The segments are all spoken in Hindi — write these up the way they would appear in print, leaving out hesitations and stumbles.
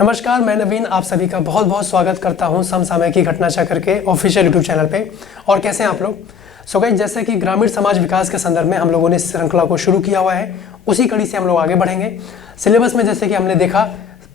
नमस्कार, मैं नवीन आप सभी का बहुत बहुत स्वागत करता हूं समसामयिक की घटना चक्र के ऑफिशियल यूट्यूब चैनल पे। और कैसे हैं आप लोग? सो गाइस, जैसे कि ग्रामीण समाज विकास के संदर्भ में हम लोगों ने इस श्रृंखला को शुरू किया हुआ है, उसी कड़ी से हम लोग आगे बढ़ेंगे। सिलेबस में जैसे कि हमने देखा,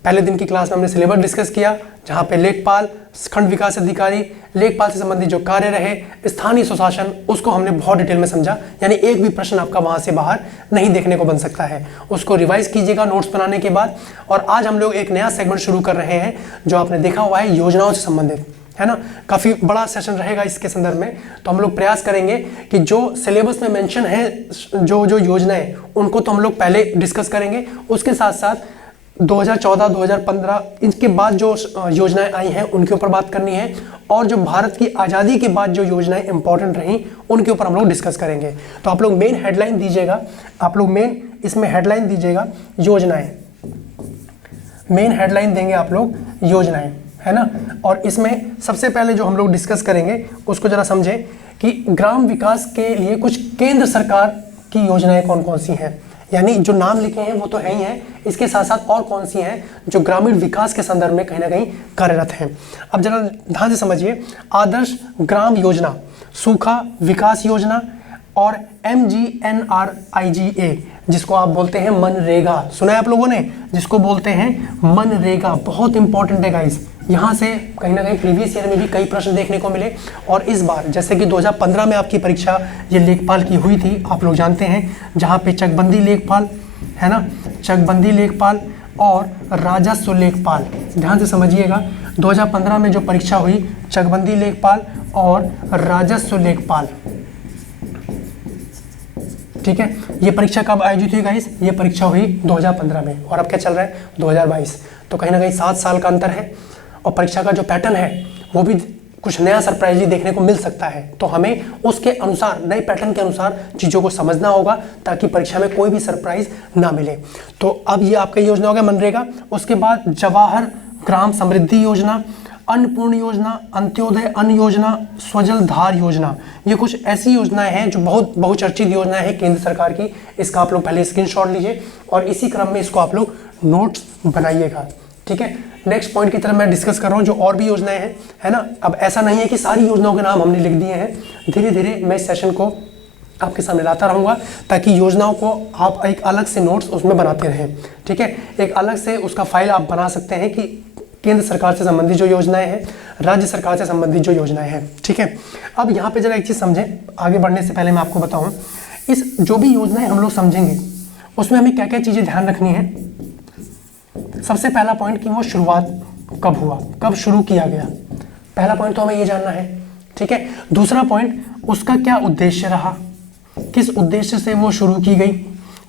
पहले दिन की क्लास में हमने सिलेबस डिस्कस किया, जहाँ पे लेखपाल, खंड विकास अधिकारी, लेखपाल से संबंधित जो कार्य रहे, स्थानीय सुशासन, उसको हमने बहुत डिटेल में समझा। यानी एक भी प्रश्न आपका वहाँ से बाहर नहीं देखने को बन सकता है। उसको रिवाइज कीजिएगा नोट्स बनाने के बाद। और आज हम लोग एक नया सेगमेंट शुरू कर रहे हैं, जो आपने देखा हुआ है योजनाओं से संबंधित, है ना। काफ़ी बड़ा सेशन रहेगा इसके संदर्भ में। तो हम लोग प्रयास करेंगे कि जो सिलेबस में मेंशन है, जो योजनाएं, उनको तो हम लोग पहले डिस्कस करेंगे। उसके साथ साथ 2014, 2015 इनके बाद जो योजनाएं आई हैं उनके ऊपर बात करनी है, और जो भारत की आज़ादी के बाद जो योजनाएं इंपॉर्टेंट रहीं उनके ऊपर हम लोग डिस्कस करेंगे। तो आप लोग मेन हेडलाइन दीजिएगा, आप लोग मेन इसमें हेडलाइन दीजिएगा योजनाएं। मेन हेडलाइन देंगे आप लोग योजनाएं, है ना। और इसमें सबसे पहले जो हम लोग डिस्कस करेंगे उसको जरा समझें कि ग्राम विकास के लिए कुछ केंद्र सरकार की योजनाएं कौन कौन सी हैं। यानी जो नाम लिखे हैं वो तो है ही हैं, इसके साथ साथ और कौन सी हैं जो ग्रामीण विकास के संदर्भ में कहीं ना कहीं कार्यरत हैं। अब जरा ध्यान से समझिए, आदर्श ग्राम योजना, सूखा विकास योजना, और MGNRIGA जिसको आप बोलते हैं मनरेगा। सुना है आप लोगों ने, जिसको बोलते हैं मनरेगा, बहुत इंपॉर्टेंट है गाइस। यहाँ से कहीं ना कहीं प्रीवियस ईयर में भी कई प्रश्न देखने को मिले, और इस बार जैसे कि 2015 में आपकी परीक्षा ये लेखपाल की हुई थी, आप लोग जानते हैं, जहाँ पे चकबंदी लेखपाल, है ना, चकबंदी लेखपाल और राजस्व लेखपाल। ध्यान से समझिएगा, 2015 में जो परीक्षा हुई, चकबंदी लेखपाल और राजस्व लेखपाल, ठीक है। ये परीक्षा कब आयोजित हुई गाइस? ये परीक्षा हुई 2015 में, और अब क्या चल रहा है 2022। तो कहीं ना कहीं 7 साल का अंतर है, और परीक्षा का जो पैटर्न है वो भी कुछ नया सरप्राइजली देखने को मिल सकता है। तो हमें उसके अनुसार, नए पैटर्न के अनुसार चीज़ों को समझना होगा, ताकि परीक्षा में कोई भी सरप्राइज ना मिले। तो अब ये आपका योजना हो गया मनरेगा। उसके बाद जवाहर ग्राम समृद्धि योजना, अन्नपूर्ण योजना, अंत्योदय अन्न योजना, स्वजल धार योजना। ये कुछ ऐसी योजनाएं हैं जो बहुत बहुचर्चित योजना है केंद्र सरकार की। इसका आप लोग पहले स्क्रीनशॉट लीजिए, और इसी क्रम में इसको आप लोग नोट्स बनाइएगा, ठीक है। नेक्स्ट पॉइंट की तरफ मैं डिस्कस कर रहा हूँ, जो और भी योजनाएं हैं, है ना। अब ऐसा नहीं है कि सारी योजनाओं के नाम हमने लिख दिए हैं, धीरे धीरे मैं इस सेशन को आपके सामने लाता रहूँगा, ताकि योजनाओं को आप एक अलग से नोट्स उसमें बनाते रहें, ठीक है। एक अलग से उसका फाइल आप बना सकते हैं कि केंद्र सरकार से संबंधित जो योजनाएं हैं, राज्य सरकार से संबंधित जो योजनाएं हैं, ठीक है। अब यहाँ पे जरा एक चीज़ समझें, आगे बढ़ने से पहले मैं आपको बताऊँ, इस जो भी योजनाएं हम लोग समझेंगे उसमें हमें क्या क्या चीज़ें ध्यान रखनी है। सबसे पहला पॉइंट कि वो शुरुआत कब हुआ, कब शुरू किया गया, पहला पॉइंट तो हमें ये जानना है, ठीक है। दूसरा पॉइंट, उसका क्या उद्देश्य रहा, किस उद्देश्य से वो शुरू की गई,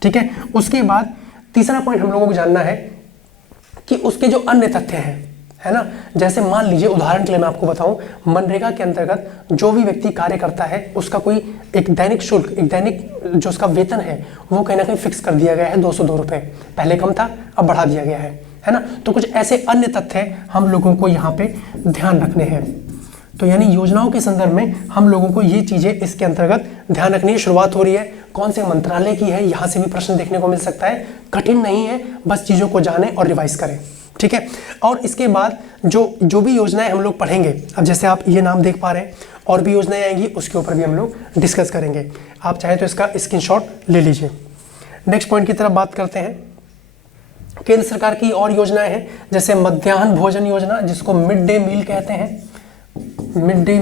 ठीक है। उसके बाद तीसरा पॉइंट हम लोगों को जानना है कि उसके जो अन्य तथ्य हैं, है ना। जैसे मान लीजिए, उदाहरण के लिए मैं आपको बताऊं, मनरेगा के अंतर्गत जो भी व्यक्ति कार्य करता है उसका कोई एक दैनिक शुल्क, एक दैनिक जो उसका वेतन है वो कहीं ना कहीं फिक्स कर दिया गया है, 202 रुपये। पहले कम था, अब बढ़ा दिया गया है ना। तो कुछ ऐसे अन्य तथ्य हम लोगों को यहाँ पे ध्यान रखने हैं। तो यानी योजनाओं के संदर्भ में हम लोगों को ये चीज़ें इसके अंतर्गत ध्यान रखनी है। शुरुआत हो रही है, कौन से मंत्रालय की है, यहाँ से भी प्रश्न देखने को मिल सकता है। कठिन नहीं है, बस चीज़ों को जानें और रिवाइज करें, ठीक है। और इसके बाद जो भी योजनाएं हम लोग पढ़ेंगे, अब जैसे आप ये नाम देख पा रहे हैं, और भी योजनाएं आएंगी, उसके ऊपर भी हम लोग डिस्कस करेंगे। आप चाहे तो इसका स्क्रीनशॉट ले लीजिए। नेक्स्ट पॉइंट की तरफ बात करते हैं। केंद्र सरकार की और योजनाएं हैं, जैसे मध्याह्न भोजन योजना, जिसको मिड डे मील कहते हैं, मिड डे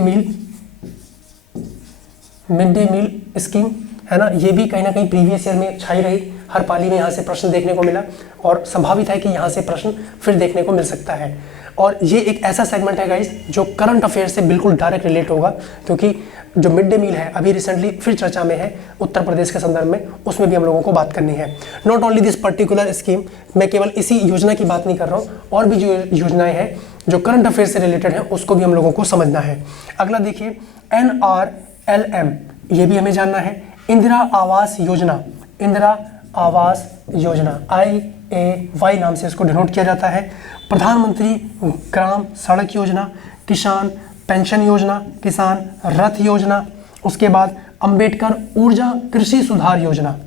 मील स्कीम, है ना। ये भी कहीं ना कहीं प्रीवियस ईयर में छाई रही, हर पाली में यहाँ से प्रश्न देखने को मिला, और संभावित है कि यहाँ से प्रश्न फिर देखने को मिल सकता है। और ये एक ऐसा सेगमेंट है गाइस जो करंट अफेयर से बिल्कुल डायरेक्ट रिलेट होगा, क्योंकि जो मिड डे मील है अभी रिसेंटली फिर चर्चा में है उत्तर प्रदेश के संदर्भ में, उसमें भी हम लोगों को बात करनी है। Not only this particular scheme, मैं केवल इसी योजना की बात नहीं कर रहा हूँ, और भी जो योजनाएं हैं जो करंट अफेयर से रिलेटेड है उसको भी हम लोगों को समझना है। अगला देखिए, NRLM, ये भी हमें जानना है। इंदिरा आवास योजना, इंदिरा आवास योजना, IAY नाम से इसको डिनोट किया जाता है। प्रधानमंत्री ग्राम सड़क योजना, किसान पेंशन योजना, किसान रथ योजना, उसके बाद अंबेडकर ऊर्जा कृषि सुधार योजना,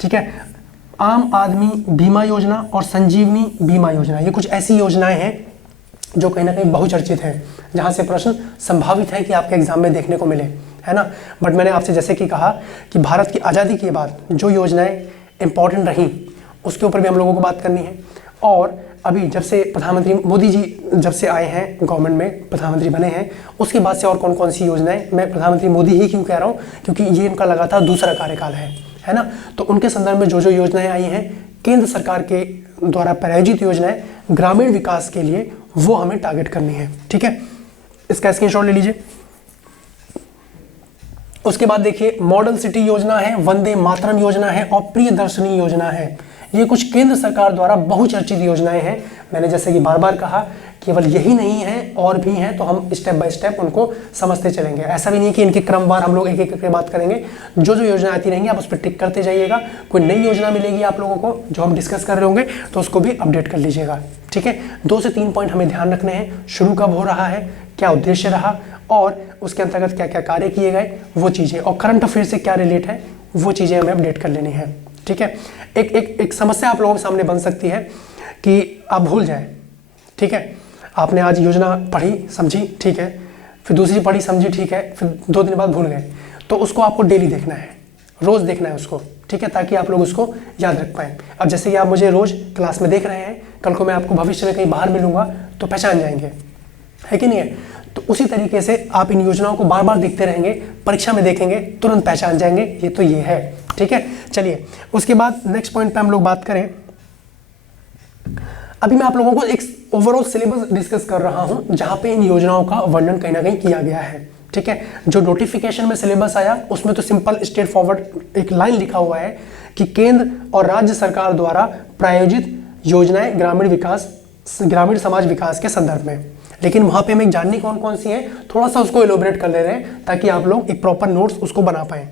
ठीक है। आम आदमी बीमा योजना और संजीवनी बीमा योजना, ये कुछ ऐसी योजनाएं हैं जो कहीं ना कहीं बहुचर्चित हैं, जहां से प्रश्न संभावित है कि आपके एग्जाम में देखने को मिले, है ना। बट मैंने आपसे जैसे कि कहा कि भारत की आज़ादी के बाद जो योजनाएं इंपॉर्टेंट रहीं उसके ऊपर भी हम लोगों को बात करनी है। और अभी जब से प्रधानमंत्री मोदी जी जब से आए हैं गवर्नमेंट में, प्रधानमंत्री बने हैं, उसके बाद से और कौन कौन सी योजनाएं, मैं प्रधानमंत्री मोदी ही क्यों कह रहा हूँ, क्योंकि ये इनका लगातार दूसरा कार्यकाल है ना। तो उनके संदर्भ में जो जो योजनाएं आई हैं केंद्र सरकार के द्वारा प्रायोजित योजनाएं ग्रामीण विकास के लिए, वो हमें टारगेट करनी है, ठीक है। इसका स्क्रीनशॉट ले लीजिए। उसके बाद देखिए मॉडल सिटी योजना है, वंदे मातरम योजना है और प्रियदर्शनी योजना है। ये कुछ केंद्र सरकार द्वारा बहुचर्चित योजनाएं हैं। मैंने जैसे कि बार बार कहा, केवल यही नहीं है और भी हैं, तो हम स्टेप बाय स्टेप उनको समझते चलेंगे। ऐसा भी नहीं कि इनके क्रमवार हम लोग एक एक करके बात करेंगे। जो जो योजना आती रहेंगी आप उस पर टिक करते जाइएगा। कोई नई योजना मिलेगी आप लोगों को जो हम डिस्कस कर रहे होंगे तो उसको भी अपडेट कर लीजिएगा, ठीक है। 2 से 3 पॉइंट हमें ध्यान रखने हैं। शुरू कब हो रहा है, क्या उद्देश्य रहा और उसके अंतर्गत क्या क्या कार्य किए गए, वो चीज़ें, और करंट अफेयर से क्या रिलेट है, वो चीज़ें हमें अपडेट कर लेनी है, ठीक है। एक समस्या आप लोगों के सामने बन सकती है कि आप भूल जाएं, ठीक है। आपने आज योजना पढ़ी समझी, ठीक है, फिर दूसरी पढ़ी समझी, ठीक है, फिर 2 दिन बाद भूल गए, तो उसको आपको डेली देखना है, रोज़ देखना है उसको, ठीक है, ताकि आप लोग उसको याद रख पाएँ। अब जैसे कि आप मुझे रोज़ क्लास में देख रहे हैं, कल को मैं आपको भविष्य में कहीं बाहर मिलूंगा तो पहचान जाएंगे, है कि नहीं है। तो उसी तरीके से आप इन योजनाओं को बार बार देखते रहेंगे, परीक्षा में देखेंगे तुरंत पहचान जाएंगे, ये तो ये है, ठीक है। चलिए उसके बाद नेक्स्ट पॉइंट पे हम लोग बात करें। अभी मैं आप लोगों को एक ओवरऑल सिलेबस डिस्कस कर रहा हूं जहां पे इन योजनाओं का वर्णन कहीं ना कहीं किया गया है, ठीक है। जो नोटिफिकेशन में सिलेबस आया उसमें तो सिंपल स्ट्रेट फॉरवर्ड एक लाइन लिखा हुआ है कि केंद्र और राज्य सरकार द्वारा प्रायोजित योजनाएं ग्रामीण समाज विकास के संदर्भ में, लेकिन वहां पे हमें जाननी कौन कौन सी है, थोड़ा सा उसको एलोबरेट कर ले रहे हैं ताकि आप लोग एक प्रॉपर नोट्स उसको बना पाएं,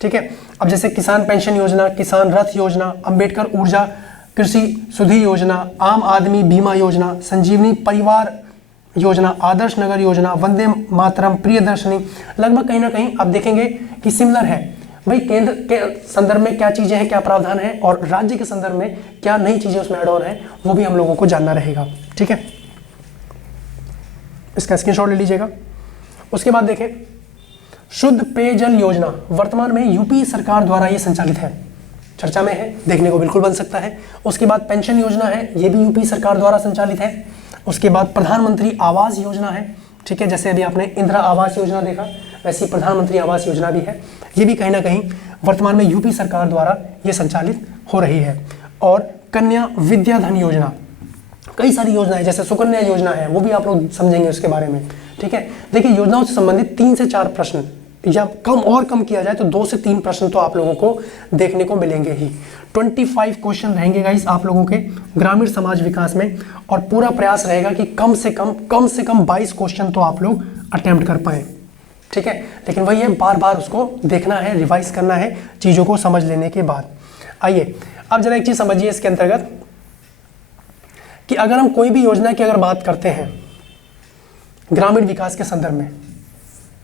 ठीक है। अब जैसे किसान पेंशन योजना, किसान रथ योजना, अंबेडकर ऊर्जा कृषि सुधि योजना, आम आदमी बीमा योजना, संजीवनी परिवार योजना, आदर्श नगर योजना, वंदे मातरम, प्रियदर्शनी, लगभग कहीं ना कहीं आप देखेंगे कि सिमिलर है। भाई केंद्र के संदर्भ में क्या चीज़ें हैं, क्या प्रावधान है, और राज्य के संदर्भ में क्या नई चीज़ें उसमें ऐड ऑन है, वो भी हम लोगों को जानना रहेगा, ठीक है। इसका स्क्रीनशॉट ले लीजिएगा। उसके बाद देखें शुद्ध पेयजल योजना, वर्तमान में यूपी सरकार द्वारा ये संचालित है, चर्चा में है, देखने को बिल्कुल बन सकता है। उसके बाद पेंशन योजना है, ये भी यूपी सरकार द्वारा संचालित है। उसके बाद प्रधानमंत्री आवास योजना है, ठीक है, जैसे अभी आपने इंदिरा आवास योजना देखा वैसे प्रधानमंत्री आवास योजना भी है, ये भी कहीं ना कहीं वर्तमान में यूपी सरकार द्वारा ये संचालित हो रही है। और कन्या विद्याधन योजना, कई सारी योजनाएं जैसे सुकन्या योजना है, वो भी आप लोग समझेंगे उसके बारे में, ठीक है। देखिए योजनाओं से संबंधित 3 से 4 प्रश्न, या कम किया जाए तो 2 से 3 प्रश्न तो आप लोगों को देखने को मिलेंगे ही। 25 क्वेश्चन रहेंगे गाइस आप लोगों के ग्रामीण समाज विकास में, और पूरा प्रयास रहेगा कि कम से कम 22 क्वेश्चन तो आप लोग अटेम्प्ट कर पाएँ, ठीक है। लेकिन वही है, बार बार उसको देखना है, रिवाइज करना है चीज़ों को समझ लेने के बाद। आइए अब जरा एक चीज़ समझिए इसके अंतर्गत कि अगर हम कोई भी योजना की अगर बात करते हैं ग्रामीण विकास के संदर्भ में,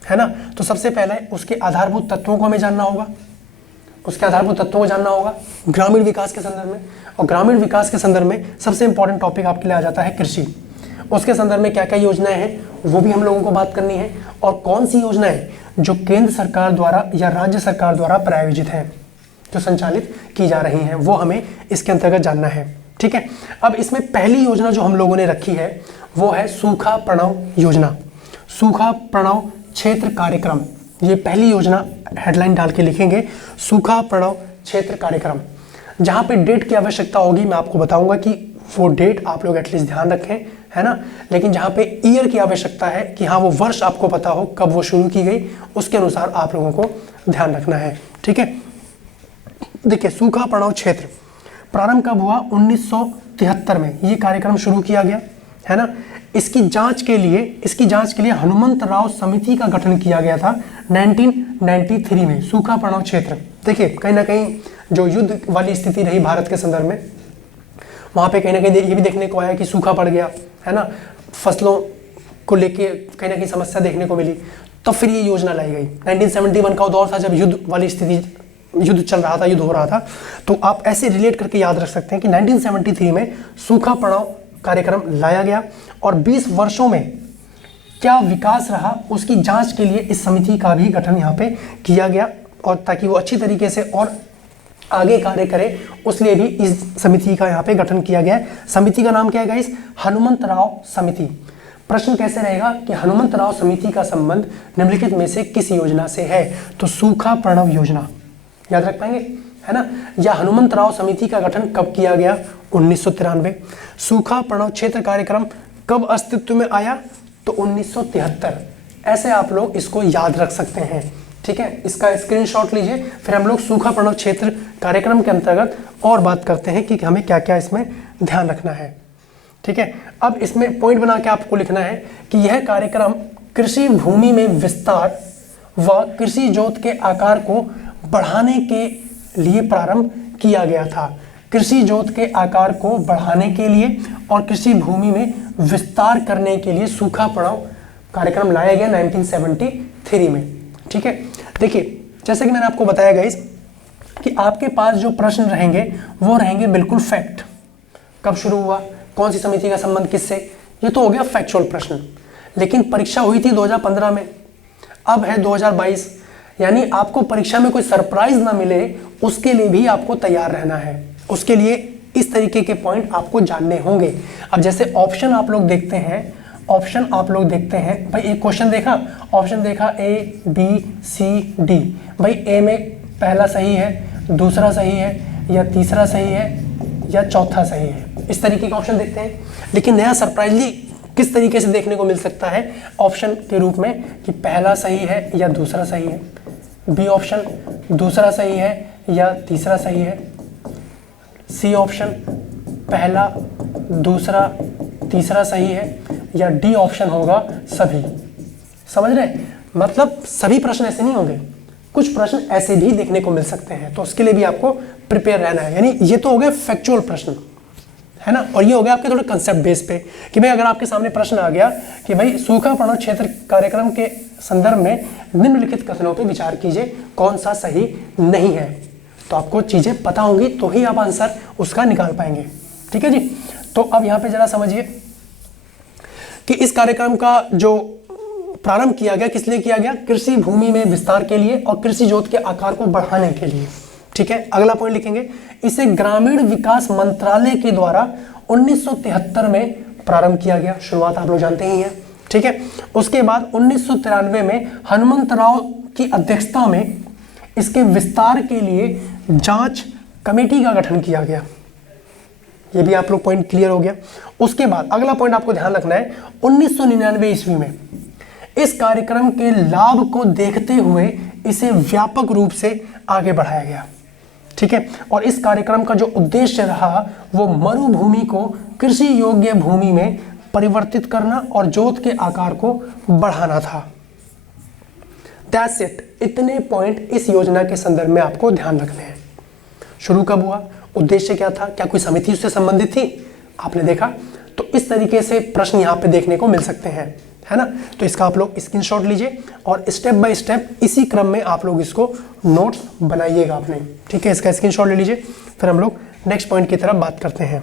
है ना, तो सबसे पहले उसके आधारभूत तत्वों को हमें जानना होगा, ग्रामीण विकास के संदर्भ में। और ग्रामीण विकास के संदर्भ में सबसे इंपॉर्टेंट टॉपिक आपके लिए आ जाता है कृषि। उसके संदर्भ में क्या क्या योजनाएं हैं वो भी हम लोगों को बात करनी है, और कौन सी योजनाएं जो केंद्र सरकार द्वारा या राज्य सरकार द्वारा प्रायोजित हैं, जो संचालित की जा रही हैं, वो हमें इसके अंतर्गत जानना है, ठीक है। अब इसमें पहली योजना जो हम लोगों ने रखी है वो है सूखा प्रणव योजना, सूखा प्रणव क्षेत्र कार्यक्रम। ये पहली योजना हेडलाइन डाल के लिखेंगे, सूखा प्रणव क्षेत्र कार्यक्रम। जहाँ पे डेट की आवश्यकता होगी मैं आपको बताऊंगा कि वो डेट आप लोग एटलीस्ट ध्यान रखें, है ना। लेकिन जहाँ पे ईयर की आवश्यकता है कि हाँ वो वर्ष आपको पता हो कब वो शुरू की गई, उसके अनुसार आप लोगों को ध्यान रखना है, ठीक है। देखिए सूखा प्रणव क्षेत्र प्रारंभ कब हुआ, 1973 में ये कार्यक्रम शुरू किया गया, है ना। इसकी जांच के लिए हनुमंत राव समिति का गठन किया गया था 1993 में। सूखा प्रणव क्षेत्र, देखिए कहीं ना कहीं जो युद्ध वाली स्थिति रही भारत के संदर्भ में, वहाँ पे कहीं ना कहीं ये भी देखने को आया कि सूखा पड़ गया, है ना, फसलों को लेके कहीं ना कहीं समस्या देखने को मिली, तब फिर ये योजना लाई गई। 1971 का दौर था जब युद्ध वाली स्थिति युद्ध चल रहा था, युद्ध हो रहा था, तो आप ऐसे रिलेट करके याद रख सकते हैं कि 1973 में सूखा पड़ाव कार्यक्रम लाया गया और 20 वर्षों में क्या विकास रहा उसकी जांच के लिए इस समिति का भी गठन यहाँ पे किया गया, और ताकि वो अच्छी तरीके से और आगे कार्य करे उसलिए भी इस समिति का यहाँ पे गठन किया गया है। समिति का नाम क्या है गाइस? हनुमंतराव समिति। प्रश्न कैसे रहेगा कि हनुमंतराव समिति का संबंध निम्नलिखित में से किस योजना से है? तो सूखा प्रणव योजना, याद रख पाएंगे, है ना। या हनुमंतराव समिति का गठन कब किया गया? 1993। सूखा प्रणव क्षेत्र कार्यक्रम कब अस्तित्व में आया? तो 1973। ऐसे आप लोग इसको याद रख सकते हैं, ठीक है। इसका स्क्रीनशॉट लीजिए, फिर हम लोग सूखा प्रणव क्षेत्र कार्यक्रम के अंतर्गत और बात करते हैं कि हमें क्या क्या इसमें ध्यान रखना है, ठीक है। अब इसमें पॉइंट बना के आपको लिखना है कि यह कार्यक्रम कृषि भूमि में विस्तार व कृषि जोत के आकार को बढ़ाने के लिए प्रारंभ किया गया था। कृषि जोत के आकार को बढ़ाने के लिए और कृषि भूमि में विस्तार करने के लिए सूखा पड़ाव कार्यक्रम लाया गया 1973 में, ठीक है। देखिए, जैसे कि मैंने आपको बताया गाइस कि आपके पास जो प्रश्न रहेंगे वो रहेंगे बिल्कुल फैक्ट। कब शुरू हुआ, कौन सी समिति का संबंध किससे, ये तो हो गया फैक्चुअल प्रश्न। लेकिन परीक्षा हुई थी 2015 में, अब है 2022, यानी आपको परीक्षा में कोई सरप्राइज ना मिले उसके लिए भी आपको तैयार रहना है। उसके लिए इस तरीके के पॉइंट आपको जानने होंगे। अब जैसे ऑप्शन आप लोग देखते हैं, ऑप्शन आप लोग देखते हैं, भाई एक क्वेश्चन देखा, ऑप्शन देखा A B C D, भाई ए में पहला सही है, दूसरा सही है, या तीसरा सही है, या चौथा सही है, इस तरीके का ऑप्शन देखते हैं। लेकिन नया सरप्राइजली किस तरीके से देखने को मिल सकता है ऑप्शन के रूप में कि पहला सही है या दूसरा सही है, बी ऑप्शन दूसरा सही है या तीसरा सही है, सी ऑप्शन पहला दूसरा तीसरा सही है, या डी ऑप्शन होगा सभी। समझ रहे? मतलब सभी प्रश्न ऐसे नहीं होंगे, कुछ प्रश्न ऐसे भी देखने को मिल सकते हैं, तो उसके लिए भी आपको प्रिपेयर रहना है। यानी ये तो हो गए फैक्चुअल प्रश्न, है ना, और ये हो गया आपके थोड़े कंसेप्ट बेस पे कि भाई अगर आपके सामने प्रश्न आ गया कि भाई सूखा प्रणव क्षेत्र कार्यक्रम के संदर्भ में निम्नलिखित कथनों पे विचार कीजिए, कौन सा सही नहीं है, तो आपको चीजें पता होंगी तो ही आप आंसर उसका निकाल पाएंगे, ठीक है जी। तो अब यहाँ पे जरा समझिए कि इस कार्यक्रम का जो प्रारंभ किया गया किस लिए किया गया? कृषि भूमि में विस्तार के लिए और कृषि जोत के आकार को बढ़ाने के लिए, ठीक है। अगला पॉइंट लिखेंगे, इसे ग्रामीण विकास मंत्रालय के द्वारा 1973 में प्रारंभ किया गया, शुरुआत आप लोग जानते ही हैं, ठीक है। उसके बाद 1993 में हनुमंतराव की अध्यक्षता में इसके विस्तार के लिए जांच कमेटी का गठन किया गया। ये भी आप लोग पॉइंट क्लियर हो गया। उसके बाद अगला पॉइंट आपको ध्यान रखना है, 1999 ईस्वी में इस कार्यक्रम के लाभ को देखते हुए इसे व्यापक रूप से आगे बढ़ाया गया, ठीक है। और इस कार्यक्रम का जो उद्देश्य रहा वो मरुभूमि को कृषि योग्य भूमि में परिवर्तित करना और जोत के आकार को बढ़ाना था। That's it। इतने पॉइंट इस योजना के संदर्भ में आपको ध्यान रखने हैं। शुरू कब हुआ, उद्देश्य क्या था, क्या कोई समिति उससे संबंधित थी, आपने देखा, तो इस तरीके से प्रश्न यहाँ पे देखने को मिल सकते हैं, है ना। तो इसका आप लोग स्क्रीनशॉट लीजिए और स्टेप बाय स्टेप इसी क्रम में आप लोग इसको नोट्स बनाइएगा अपने, ठीक है। इसका स्क्रीनशॉट ले लीजिए, फिर हम लोग नेक्स्ट पॉइंट की तरफ बात करते हैं।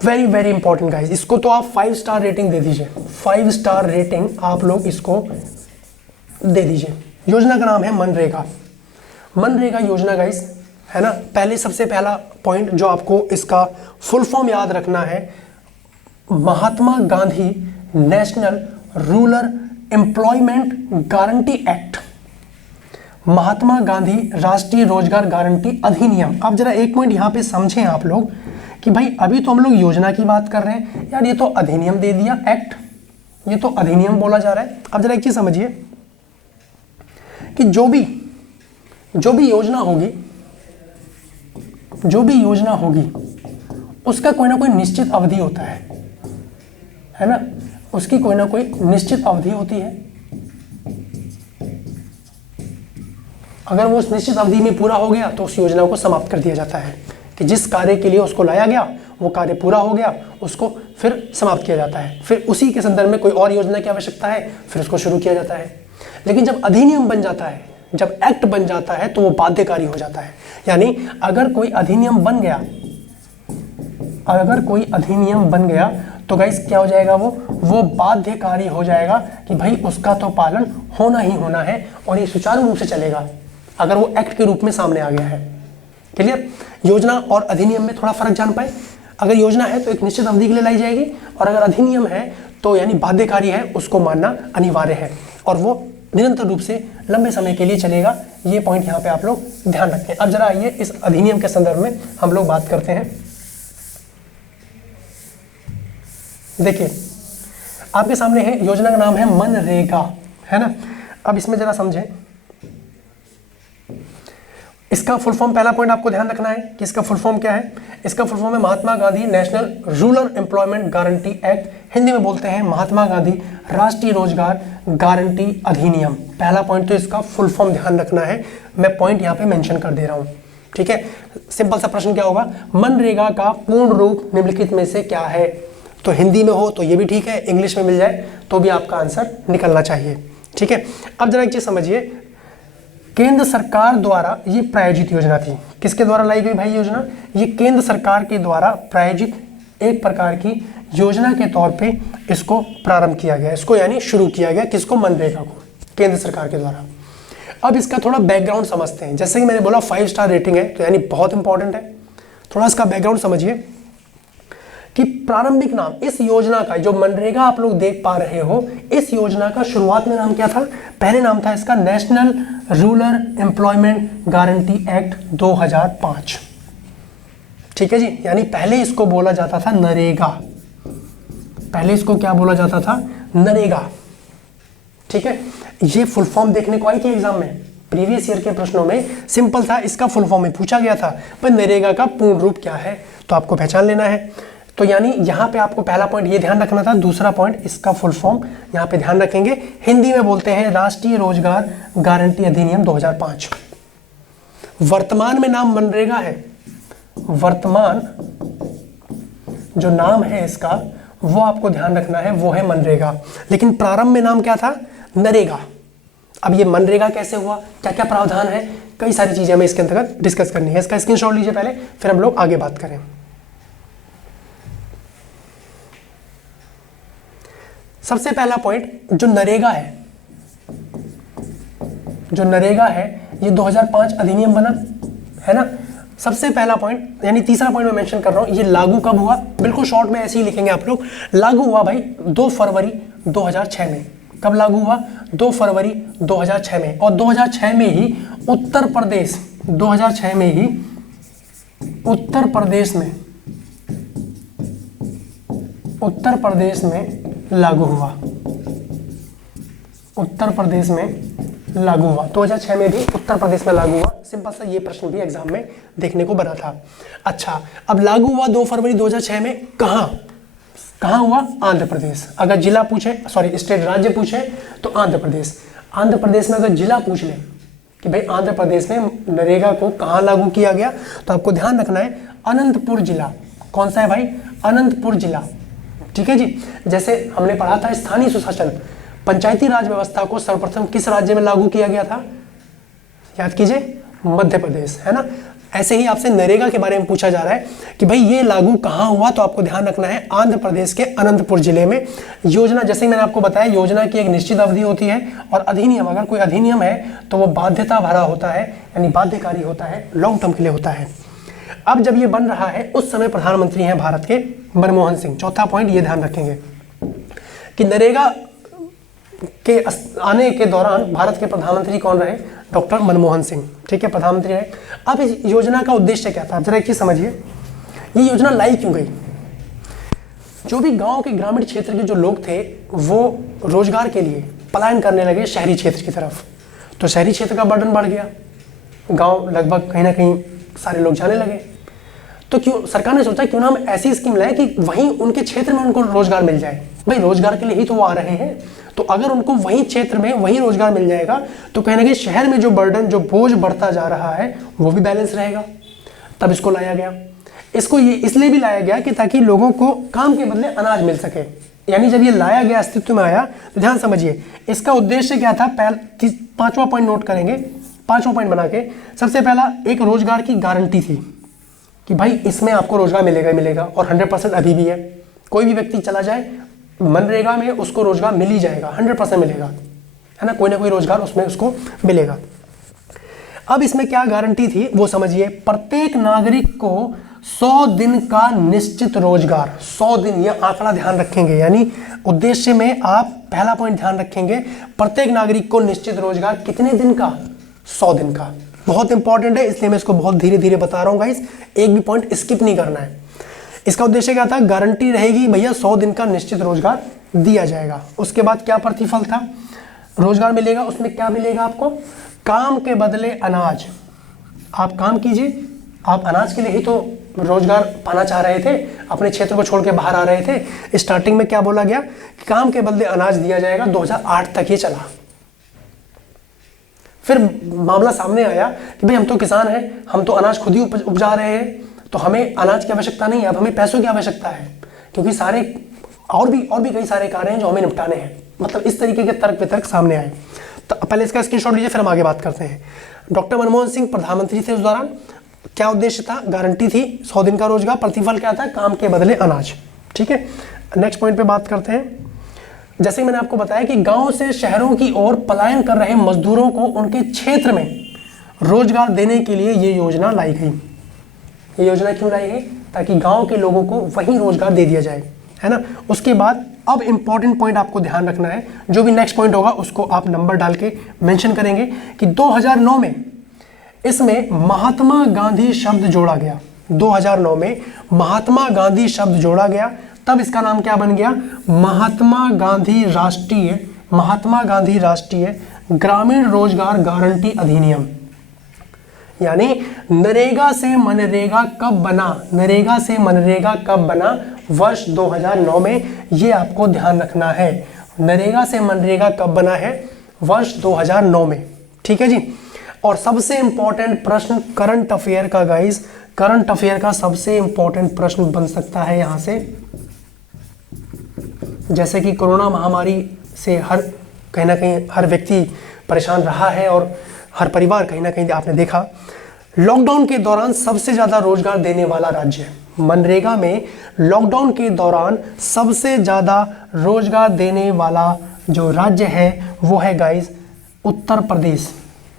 वेरी वेरी इंपॉर्टेंट गाइस, इसको तो आप 5 स्टार रेटिंग दे दीजिए, 5 स्टार रेटिंग आप लोग इसको दे दीजिए। योजना का नाम है मनरेगा, मनरेगा योजना गाइस, है ना। पहले सबसे पहला पॉइंट जो आपको इसका फुल फॉर्म याद रखना है, Mahatma Gandhi national rural employment guarantee act, Mahatma Gandhi राष्ट्रीय रोजगार गारंटी अधिनियम। अब जरा एक पॉइंट यहाँ पे समझें आप लोग कि भाई अभी तो हम लोग योजना की बात कर रहे हैं यार, ये तो अधिनियम दे दिया, एक्ट, ये तो अधिनियम बोला जा रहा है। अब जरा एक चीज समझिए कि जो भी योजना होगी, जो भी योजना होगी उसका कोई ना कोई निश्चित अवधि होता है ना, उसकी कोई ना कोई निश्चित अवधि होती है। अगर वो उस निश्चित अवधि में पूरा हो गया तो उस योजना को समाप्त कर दिया जाता है कि जिस कार्य के लिए उसको लाया गया वो कार्य पूरा हो गया, उसको फिर समाप्त किया जाता है, फिर उसी के संदर्भ में कोई और योजना की आवश्यकता है, फिर उसको शुरू किया जाता है। लेकिन जब अधिनियम बन जाता है, जब एक्ट बन जाता है तो वो बाध्यकारी हो जाता है। यानी अगर कोई अधिनियम बन गया, तो गाइस क्या हो जाएगा, वो बाध्यकारी हो जाएगा कि भाई उसका तो पालन होना ही होना है और ये सुचारू रूप से चलेगा अगर वो एक्ट के रूप में सामने आ गया है। क्लियर? योजना और अधिनियम में थोड़ा फर्क जान पाए। अगर योजना है तो एक निश्चित अवधि के लिए लाई जाएगी, और अगर अधिनियम है तो यानी बाध्यकारी है, उसको मानना अनिवार्य है और वो निरंतर रूप से लंबे समय के लिए चलेगा। ये पॉइंट यहाँ पे आप लोग ध्यान रखें। अब जरा आइए इस अधिनियम के संदर्भ में हम लोग बात करते हैं। देखिए आपके सामने है, योजना का नाम है मनरेगा, है ना। अब इसमें जरा समझें, इसका फुल फॉर्म, पहला पॉइंट आपको ध्यान रखना है कि इसका फुल फॉर्म क्या है। इसका फुल फॉर्म है Mahatma Gandhi national rural employment guarantee act, Hindi में बोलते हैं महात्मा गांधी राष्ट्रीय रोजगार गारंटी अधिनियम। पहला पॉइंट तो इसका फुल फॉर्म ध्यान रखना है, मैं पॉइंट यहाँ पे मेंशन कर दे रहा हूँ, ठीक है। सिंपल सा प्रश्न क्या होगा, मनरेगा का पूर्ण रूप निम्नलिखित में से क्या है। तो हिंदी में हो तो ये भी ठीक है, इंग्लिश में मिल जाए तो भी आपका आंसर निकलना चाहिए, ठीक है। अब जरा एक चीज समझिए, केंद्र सरकार द्वारा ये प्रायोजित योजना थी। किसके द्वारा लाई गई भाई योजना? ये केंद्र सरकार के द्वारा प्रायोजित एक प्रकार की योजना के तौर पे इसको प्रारंभ किया गया, इसको यानी शुरू किया गया। किसको? मनरेगा को, केंद्र सरकार के द्वारा। अब इसका थोड़ा बैकग्राउंड समझते हैं। जैसे कि मैंने बोला 5 स्टार रेटिंग है, तो यानी बहुत इंपॉर्टेंट है। थोड़ा इसका बैकग्राउंड समझिए कि प्रारंभिक नाम इस योजना का, जो मनरेगा आप लोग देख पा रहे हो, इस योजना का शुरुआत में नाम क्या था? पहले नाम था इसका national rural employment guarantee act 2005, ठीक है जी। यानी पहले इसको बोला जाता था नरेगा, पहले इसको क्या बोला जाता था? नरेगा, ठीक है। ये फुल फॉर्म देखने को आई थी एग्जाम में, प्रीवियस ईयर के प्रश्नों में सिंपल था, इसका फुल फॉर्म में पूछा गया था, पर नरेगा का पूर्ण रूप क्या है तो आपको पहचान लेना है। तो यानी यहाँ पे आपको पहला पॉइंट ये ध्यान रखना था। दूसरा पॉइंट, इसका फुल फॉर्म यहाँ पे ध्यान रखेंगे, हिंदी में बोलते हैं राष्ट्रीय रोजगार गारंटी अधिनियम 2005। वर्तमान में नाम मनरेगा है, वर्तमान जो नाम है इसका वो आपको ध्यान रखना है, वो है मनरेगा। लेकिन प्रारंभ में नाम क्या था? नरेगा। अब ये मनरेगा कैसे हुआ, क्या क्या प्रावधान है, कई सारी चीजें हमें इसके अंतर्गत डिस्कस करनी है। इसका स्क्रीनशॉट लीजिए पहले, फिर हम लोग आगे बात करें। सबसे पहला पॉइंट, जो नरेगा है, जो नरेगा है ये 2005 अधिनियम बना है ना। सबसे पहला पॉइंट, यानी तीसरा पॉइंट मैं मेंशन कर रहा हूं, ये लागू कब हुआ? बिल्कुल शॉर्ट में ऐसे ही लिखेंगे आप लोग। लागू हुआ भाई 2 फरवरी 2006 में। कब लागू हुआ? 2 फरवरी 2006 में। और 2006 में ही उत्तर प्रदेश, 2006 में ही उत्तर प्रदेश में लागू हुआ, उत्तर प्रदेश में लागू हुआ। 2006 में भी उत्तर प्रदेश में लागू हुआ। सिंपल सा ये प्रश्न भी एग्जाम में देखने को बना था। अच्छा, अब लागू हुआ 2 फरवरी 2006 में, कहाँ हुआ? आंध्र प्रदेश। अगर जिला पूछे, सॉरी स्टेट, राज्य पूछे तो आंध्र प्रदेश। आंध्र प्रदेश में अगर जिला पूछ ले कि भाई आंध्र प्रदेश में नरेगा को कहाँ लागू किया गया, तो आपको ध्यान रखना है अनंतपुर जिला। कौन सा है भाई? अनंतपुर जिला, ठीक है जी। जैसे हमने पढ़ा था स्थानीय सुशासन, पंचायती राज व्यवस्था को सर्वप्रथम किस राज्य में लागू किया गया था? याद कीजिए, मध्य प्रदेश, है ना। ऐसे ही आपसे नरेगा के बारे में पूछा जा रहा है कि भाई ये लागू कहाँ हुआ, तो आपको ध्यान रखना है आंध्र प्रदेश के अनंतपुर जिले में। योजना, जैसे मैंने आपको बताया, योजना की एक निश्चित अवधि होती है, और अधिनियम, अगर कोई अधिनियम है तो वो बाध्यता भरा होता है, यानी बाध्यकारी होता है, लॉन्ग टर्म के लिए होता है। अब जब ये बन रहा है, उस समय प्रधानमंत्री हैं भारत के मनमोहन सिंह। चौथा पॉइंट ये ध्यान रखेंगे कि नरेगा के आने के दौरान भारत के प्रधानमंत्री कौन रहे? डॉक्टर मनमोहन सिंह, ठीक है, प्रधानमंत्री रहे। अब इस योजना का उद्देश्य क्या था? जरा एक चीज समझिए, ये योजना लाई क्यों गई? जो भी गांव के ग्रामीण क्षेत्र के जो लोग थे वो रोजगार के लिए पलायन करने लगे शहरी क्षेत्र की तरफ, तो शहरी क्षेत्र का बर्डन बढ़ गया, गांव लगभग कहीं ना कहीं सारे लोग जाने लगे। तो क्यों सरकार ने सोचा क्यों ना हम ऐसी स्कीम लाए कि वहीं उनके क्षेत्र में उनको रोजगार मिल जाए। भाई रोजगार के लिए ही तो वो आ रहे हैं, तो अगर उनको वही क्षेत्र में वही रोजगार मिल जाएगा तो कहीं ना कहीं शहर में जो बर्डन, जो बोझ बढ़ता जा रहा है वो भी बैलेंस रहेगा। तब इसको लाया गया। इसको ये इसलिए भी लाया गया कि ताकि लोगों को काम के बदले अनाज मिल सके। यानी जब ये लाया गया, अस्तित्व में आया, तो ध्यान समझिए इसका उद्देश्य क्या था। पांचवा पॉइंट नोट करेंगे, पांचवा पॉइंट बना के। सबसे पहला एक रोजगार की गारंटी थी कि भाई इसमें आपको रोजगार मिलेगा ही मिलेगा, और 100% अभी भी है। कोई भी व्यक्ति चला जाए मनरेगा में, उसको रोजगार मिल ही जाएगा, 100% मिलेगा, है ना, कोई ना कोई रोजगार उसमें उसको मिलेगा। अब इसमें क्या गारंटी थी वो समझिए। प्रत्येक नागरिक को 100 दिन का निश्चित रोजगार, 100 दिन, ये आंकड़ा ध्यान रखेंगे। यानी उद्देश्य में आप पहला पॉइंट ध्यान रखेंगे, प्रत्येक नागरिक को निश्चित रोजगार कितने दिन का, 100 दिन का। बहुत इंपॉर्टेंट है, इसलिए मैं इसको बहुत धीरे धीरे बता रहा हूँ गाइस, एक भी पॉइंट स्किप नहीं करना है। इसका उद्देश्य क्या था, गारंटी रहेगी भैया 100 दिन का निश्चित रोजगार दिया जाएगा। उसके बाद क्या प्रतिफल था, रोजगार मिलेगा, उसमें क्या मिलेगा आपको, काम के बदले अनाज। आप काम कीजिए, आप अनाज के लिए ही तो रोजगार पाना चाह रहे थे, अपने क्षेत्र को छोड़ के बाहर आ रहे थे। स्टार्टिंग में क्या बोला गया कि काम के बदले अनाज दिया जाएगा, 2008 तक ये चला। फिर मामला सामने आया कि भाई हम तो किसान हैं, हम तो अनाज खुद ही उपजा रहे हैं, तो हमें अनाज की आवश्यकता नहीं है, अब हमें पैसों की आवश्यकता है, क्योंकि सारे और भी कई सारे कार्य हैं जो हमें निपटाने हैं। मतलब इस तरीके के तर्क वितर्क सामने आए। तो पहले इसका स्क्रीनशॉट लीजिए, फिर हम आगे बात करते हैं। डॉक्टर मनमोहन सिंह प्रधानमंत्री थे उस दौरान। क्या उद्देश्य था, गारंटी थी 100 दिन का रोजगार, प्रतिफल क्या था, काम के बदले अनाज। ठीक है, नेक्स्ट पॉइंट पे बात करते हैं। जैसे मैंने आपको बताया कि गांव से शहरों की ओर पलायन कर रहे मजदूरों को उनके क्षेत्र में रोजगार देने के लिए ये योजना लाई गई। ये योजना क्यों लाई गई, ताकि गांव के लोगों को वहीं रोजगार दे दिया जाए, है ना। उसके बाद अब इंपॉर्टेंट पॉइंट आपको ध्यान रखना है, जो भी नेक्स्ट पॉइंट होगा उसको आप नंबर डाल के मेंशन करेंगे कि 2009 में इसमें महात्मा गांधी शब्द जोड़ा गया। 2009 में महात्मा गांधी शब्द जोड़ा गया, तब इसका नाम क्या बन गया, महात्मा गांधी राष्ट्रीय ग्रामीण रोजगार गारंटी अधिनियम। यानी नरेगा से मनरेगा कब बना, नरेगा से मनरेगा कब बना, वर्ष 2009 में। ये आपको ध्यान रखना है, नरेगा से मनरेगा कब बना है, वर्ष 2009 में। ठीक है जी। और सबसे इंपॉर्टेंट प्रश्न करंट अफेयर का गाइस, करंट अफेयर का सबसे इंपॉर्टेंट प्रश्न बन सकता है यहां से। जैसे कि कोरोना महामारी से कहीं ना कहीं हर व्यक्ति परेशान रहा है, और हर परिवार कहीं ना कहीं आपने देखा। लॉकडाउन के दौरान सबसे ज़्यादा रोजगार देने वाला राज्य, मनरेगा में लॉकडाउन के दौरान सबसे ज़्यादा रोजगार देने वाला जो राज्य है वो है गाइस उत्तर प्रदेश।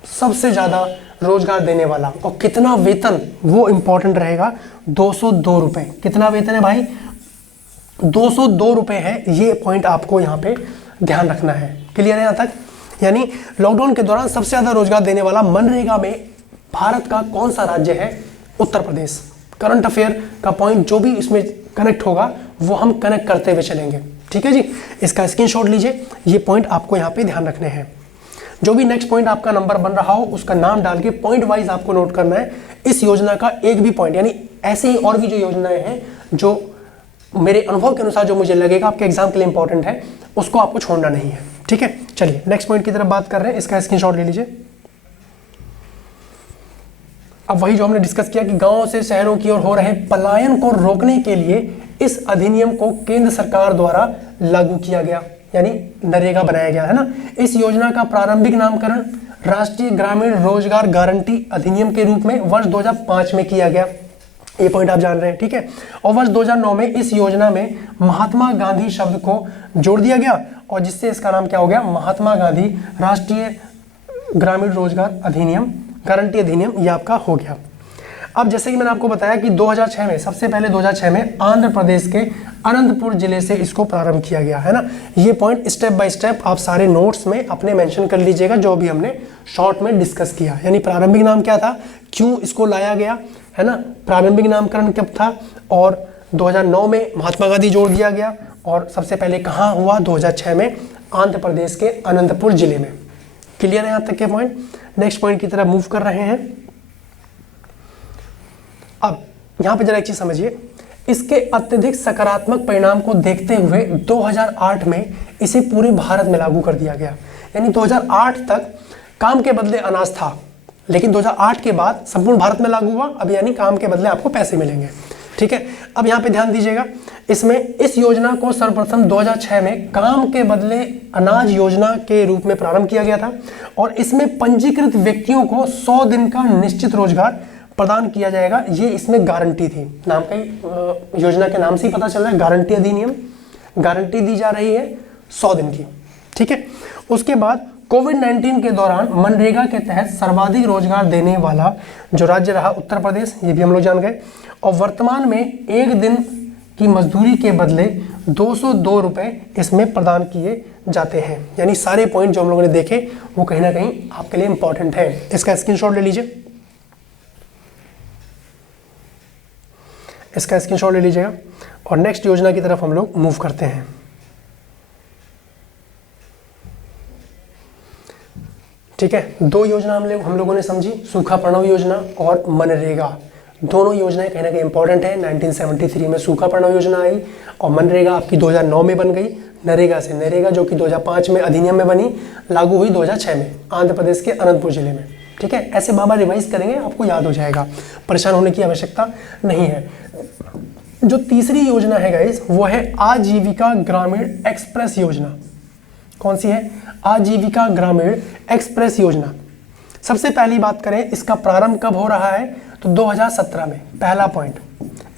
सबसे ज़्यादा रोजगार देने वाला। और कितना वेतन, वो इंपॉर्टेंट रहेगा, 202 रुपये। कितना वेतन है भाई, 202 रुपये है। ये पॉइंट आपको यहाँ पे ध्यान रखना है। क्लियर है यहाँ तक। यानी लॉकडाउन के दौरान सबसे ज़्यादा रोजगार देने वाला मनरेगा में भारत का कौन सा राज्य है, उत्तर प्रदेश। करंट अफेयर का पॉइंट जो भी इसमें कनेक्ट होगा वो हम कनेक्ट करते हुए चलेंगे। ठीक है जी, इसका स्क्रीनशॉट लीजिए, ये पॉइंट आपको यहाँ पे ध्यान रखने हैं। जो भी नेक्स्ट पॉइंट आपका नंबर बन रहा हो उसका नाम डाल के पॉइंट वाइज आपको नोट करना है। इस योजना का एक भी पॉइंट, यानी ऐसे ही और भी जो योजनाएं हैं जो मेरे अनुभव के अनुसार जो मुझे लगेगा आपके एग्जाम के लिए इंपॉर्टेंट है, उसको आपको छोड़ना नहीं है। ठीक है, चलिए नेक्स्ट पॉइंट की तरफ बात कर रहे हैं। इसका स्क्रीनशॉट ले लीजिए। अब वही जो हमने डिस्कस किया कि गांव से शहरों की ओर हो रहे पलायन को रोकने के लिए इस अधिनियम को केंद्र सरकार द्वारा लागू किया गया, यानी नरेगा बनाया गया, है ना। इस योजना का प्रारंभिक नामकरण राष्ट्रीय ग्रामीण रोजगार गारंटी अधिनियम के रूप में वर्ष 2005 में किया गया। ये पॉइंट आप जान रहे हैं, ठीक है। और वर्ष 2009 में इस योजना में महात्मा गांधी शब्द को जोड़ दिया गया, और जिससे इसका नाम क्या हो गया, महात्मा गांधी राष्ट्रीय ग्रामीण रोजगार अधिनियम गारंटी अधिनियम, ये आपका हो गया। अब जैसे कि मैंने आपको बताया कि 2006 में, सबसे पहले 2006 में आंध्र प्रदेश के अनंतपुर जिले से इसको प्रारंभ किया गया, है ना। ये पॉइंट स्टेप बाय स्टेप आप सारे नोट्स में अपने मेंशन कर लीजिएगा, जो भी हमने शॉर्ट में डिस्कस किया। यानी प्रारंभिक नाम क्या था, क्यों इसको लाया गया, है ना, प्रारंभिक नामकरण कब था, और 2009 में महात्मा गांधी जोड़ दिया गया, और सबसे पहले कहाँ हुआ, 2006 में आंध्र प्रदेश के अनंतपुर जिले में। क्लियर है यहाँ तक के पॉइंट। नेक्स्ट पॉइंट की तरफ मूव कर रहे हैं। अब यहाँ पे जरा एक चीज समझिए, इसके अत्यधिक सकारात्मक परिणाम को देखते हुए 2008 में इसे पूरे भारत में लागू कर दिया गया। यानी 2008 तक काम के बदले अनाज था, लेकिन 2008 के बाद संपूर्ण भारत में लागू हुआ। अब यानी काम के बदले आपको पैसे मिलेंगे। ठीक है। अब यहाँ पे ध्यान दीजिएगा, इसमें इस योजना को सर्वप्रथम 2006 में काम के बदले अनाज योजना के रूप में प्रारंभ किया गया था और इसमें पंजीकृत व्यक्तियों को 100 दिन का निश्चित रोजगार प्रदान किया जाएगा। ये इसमें गारंटी थी, नाम का योजना के नाम से ही पता चल रहा है, गारंटी अधिनियम, गारंटी दी जा रही है 100 दिन की। ठीक है। उसके बाद कोविड-19 के दौरान मनरेगा के तहत सर्वाधिक रोजगार देने वाला जो राज्य रहा उत्तर प्रदेश, ये भी हम लोग जान गए। और वर्तमान में एक दिन की मजदूरी के बदले 202 रुपये इसमें प्रदान किए जाते हैं। यानी सारे पॉइंट जो हम लोगों ने देखे वो कहीं ना कहीं आपके लिए इंपॉर्टेंट है। इसका स्क्रीनशॉट ले लीजिए, इसका स्क्रीनशॉट ले लीजिएगा और नेक्स्ट योजना की तरफ हम लोग मूव करते हैं। ठीक है, दो योजना हम लोगों ने समझी, सूखा प्रणव योजना और मनरेगा। दोनों योजनाएं कहीं ना कहीं इंपॉर्टेंट है। 1973 में सूखा प्रणव योजना आई और मनरेगा आपकी 2009 में बन गई नरेगा से। नरेगा जो कि 2005 में अधिनियम में बनी, लागू हुई 2006 में आंध्र प्रदेश के अनंतपुर जिले में। ठीक है, ऐसे बाबा रिवाइज करेंगे आपको याद हो जाएगा, परेशान होने की आवश्यकता नहीं है। जो तीसरी योजना है गाइस वो है आजीविका ग्रामीण एक्सप्रेस योजना। कौन सी है? आजीविका ग्रामीण एक्सप्रेस योजना। सबसे पहली बात करें इसका प्रारंभ कब हो रहा है तो 2017 में। पहला पॉइंट,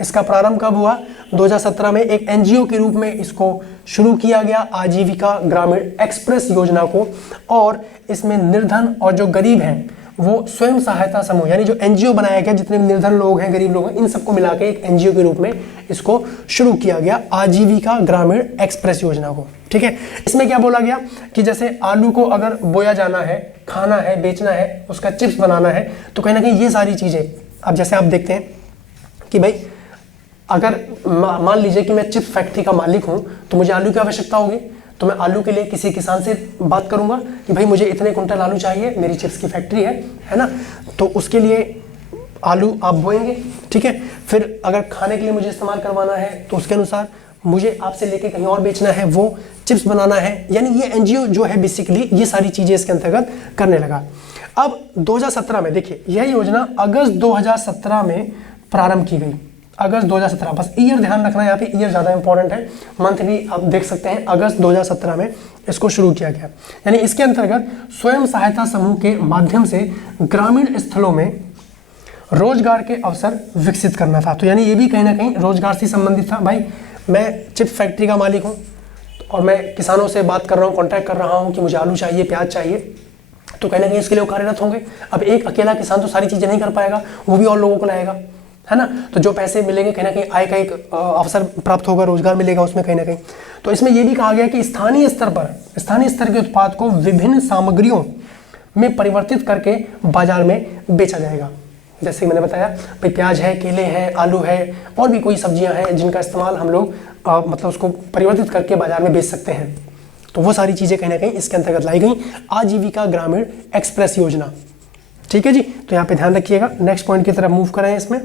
इसका प्रारंभ कब हुआ? 2017 में एक एनजीओ के रूप में इसको शुरू किया गया आजीविका ग्रामीण एक्सप्रेस योजना को। और इसमें निर्धन और जो गरीब हैं वो स्वयं सहायता समूह, यानी जो एनजीओ बनाया गया, जितने भी निर्धन लोग हैं, गरीब लोग हैं, इन सबको मिला के एक एनजीओ के रूप में इसको शुरू किया गया आजीविका ग्रामीण एक्सप्रेस योजना को। ठीक है, इसमें क्या बोला गया कि जैसे आलू को अगर बोया जाना है, खाना है, बेचना है, उसका चिप्स बनाना है, तो कहीं ना कहीं ये सारी चीज़ें, अब जैसे आप देखते हैं कि भाई अगर मान लीजिए कि मैं चिप्स फैक्ट्री का मालिक हूँ तो मुझे आलू की आवश्यकता होगी, तो मैं आलू के लिए किसी किसान से बात करूंगा कि भाई मुझे इतने कुंटल आलू चाहिए, मेरी चिप्स की फैक्ट्री है ना, तो उसके लिए आलू आप बोएंगे। ठीक है, फिर अगर खाने के लिए मुझे इस्तेमाल करवाना है तो उसके अनुसार मुझे आपसे लेके कहीं और बेचना है, वो चिप्स बनाना है। यानी ये एनजीओ जो है बेसिकली ये सारी चीज़ें इसके अंतर्गत करने लगा। अब 2017 में देखिए, यह योजना अगस्त 2017 में प्रारंभ की गई। अगस्त 2017, बस ईयर ध्यान रखना है, यहाँ पे ईयर ज़्यादा इंपॉर्टेंट है, मंथ भी आप देख सकते हैं। अगस्त 2017 में इसको शुरू किया गया। यानी इसके अंतर्गत स्वयं सहायता समूह के माध्यम से ग्रामीण स्थलों में रोजगार के अवसर विकसित करना था। तो यानी ये भी कहीं ना कहीं रोजगार से संबंधित था। भाई मैं चिप्स फैक्ट्री का मालिक हूँ और मैं किसानों से बात कर रहा हूँ, कॉन्टैक्ट कर रहा हूँ कि मुझे आलू चाहिए, प्याज चाहिए, तो कहीं ना कहीं इसके लिए वो कार्यरत होंगे। अब एक अकेला किसान तो सारी चीज़ें नहीं कर पाएगा, वो भी और लोगों को लाएगा, है ना। तो जो पैसे मिलेंगे कहीं ना कहीं आय का एक अवसर प्राप्त होगा, रोजगार मिलेगा उसमें कहीं ना कहीं। तो इसमें यह भी कहा गया कि स्थानीय स्तर के उत्पाद को विभिन्न सामग्रियों में परिवर्तित करके बाजार में बेचा जाएगा। जैसे मैंने बताया, भाई प्याज है, केले हैं, आलू है, और भी कोई सब्जियां हैं जिनका इस्तेमाल हम लोग मतलब उसको परिवर्तित करके बाजार में बेच सकते हैं। तो वो सारी चीज़ें कहीं ना कहीं इसके अंतर्गत लाई गई आजीविका ग्रामीण एक्सप्रेस योजना। ठीक है जी, तो यहाँ पे ध्यान रखिएगा। नेक्स्ट पॉइंट की तरफ मूव करें। इसमें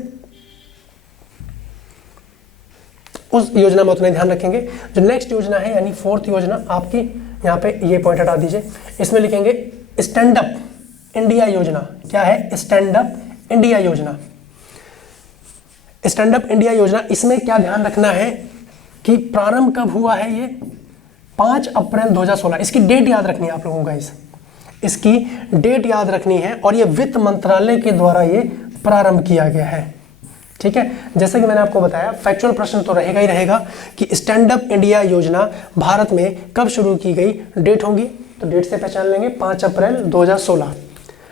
उस योजना में उतना ध्यान रखेंगे। जो नेक्स्ट योजना है यानी फोर्थ योजना आपकी, यहाँ पे ये पॉइंट हटा दीजिए, इसमें लिखेंगे स्टैंड अप इंडिया योजना। क्या है? स्टैंड अप इंडिया योजना। स्टैंड अप इंडिया योजना, इसमें क्या ध्यान रखना है कि प्रारंभ कब हुआ है? ये 5 अप्रैल 2016। इसकी डेट याद रखनी है आप लोगों का, इसकी डेट याद रखनी है। और ये वित्त मंत्रालय के द्वारा ये प्रारंभ किया गया है। ठीक है, जैसे कि मैंने आपको बताया, फैक्चुअल प्रश्न तो रहेगा ही रहेगा कि स्टैंड अप इंडिया योजना भारत में कब शुरू की गई, डेट होगी तो डेट से पहचान लेंगे 5 अप्रैल 2016।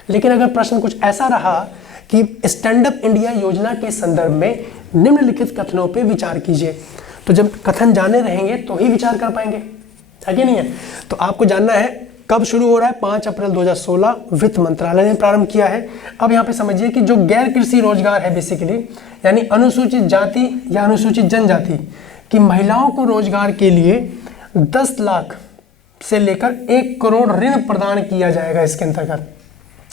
लेकिन अगर प्रश्न कुछ ऐसा रहा कि स्टैंड अप इंडिया योजना के संदर्भ में निम्नलिखित कथनों पे विचार कीजिए, तो जब कथन जाने रहेंगे तो ही विचार कर पाएंगे, है कि नहीं है। तो आपको जानना है कब शुरू हो रहा है? 5 अप्रैल 2016 वित्त मंत्रालय ने प्रारंभ किया है। अब यहाँ पे समझिए कि जो गैर कृषि रोजगार है बेसिकली, यानी अनुसूचित जाति या अनुसूचित जनजाति की महिलाओं को रोजगार के लिए 10 लाख से लेकर 1 करोड़ ऋण प्रदान किया जाएगा इसके अंतर्गत।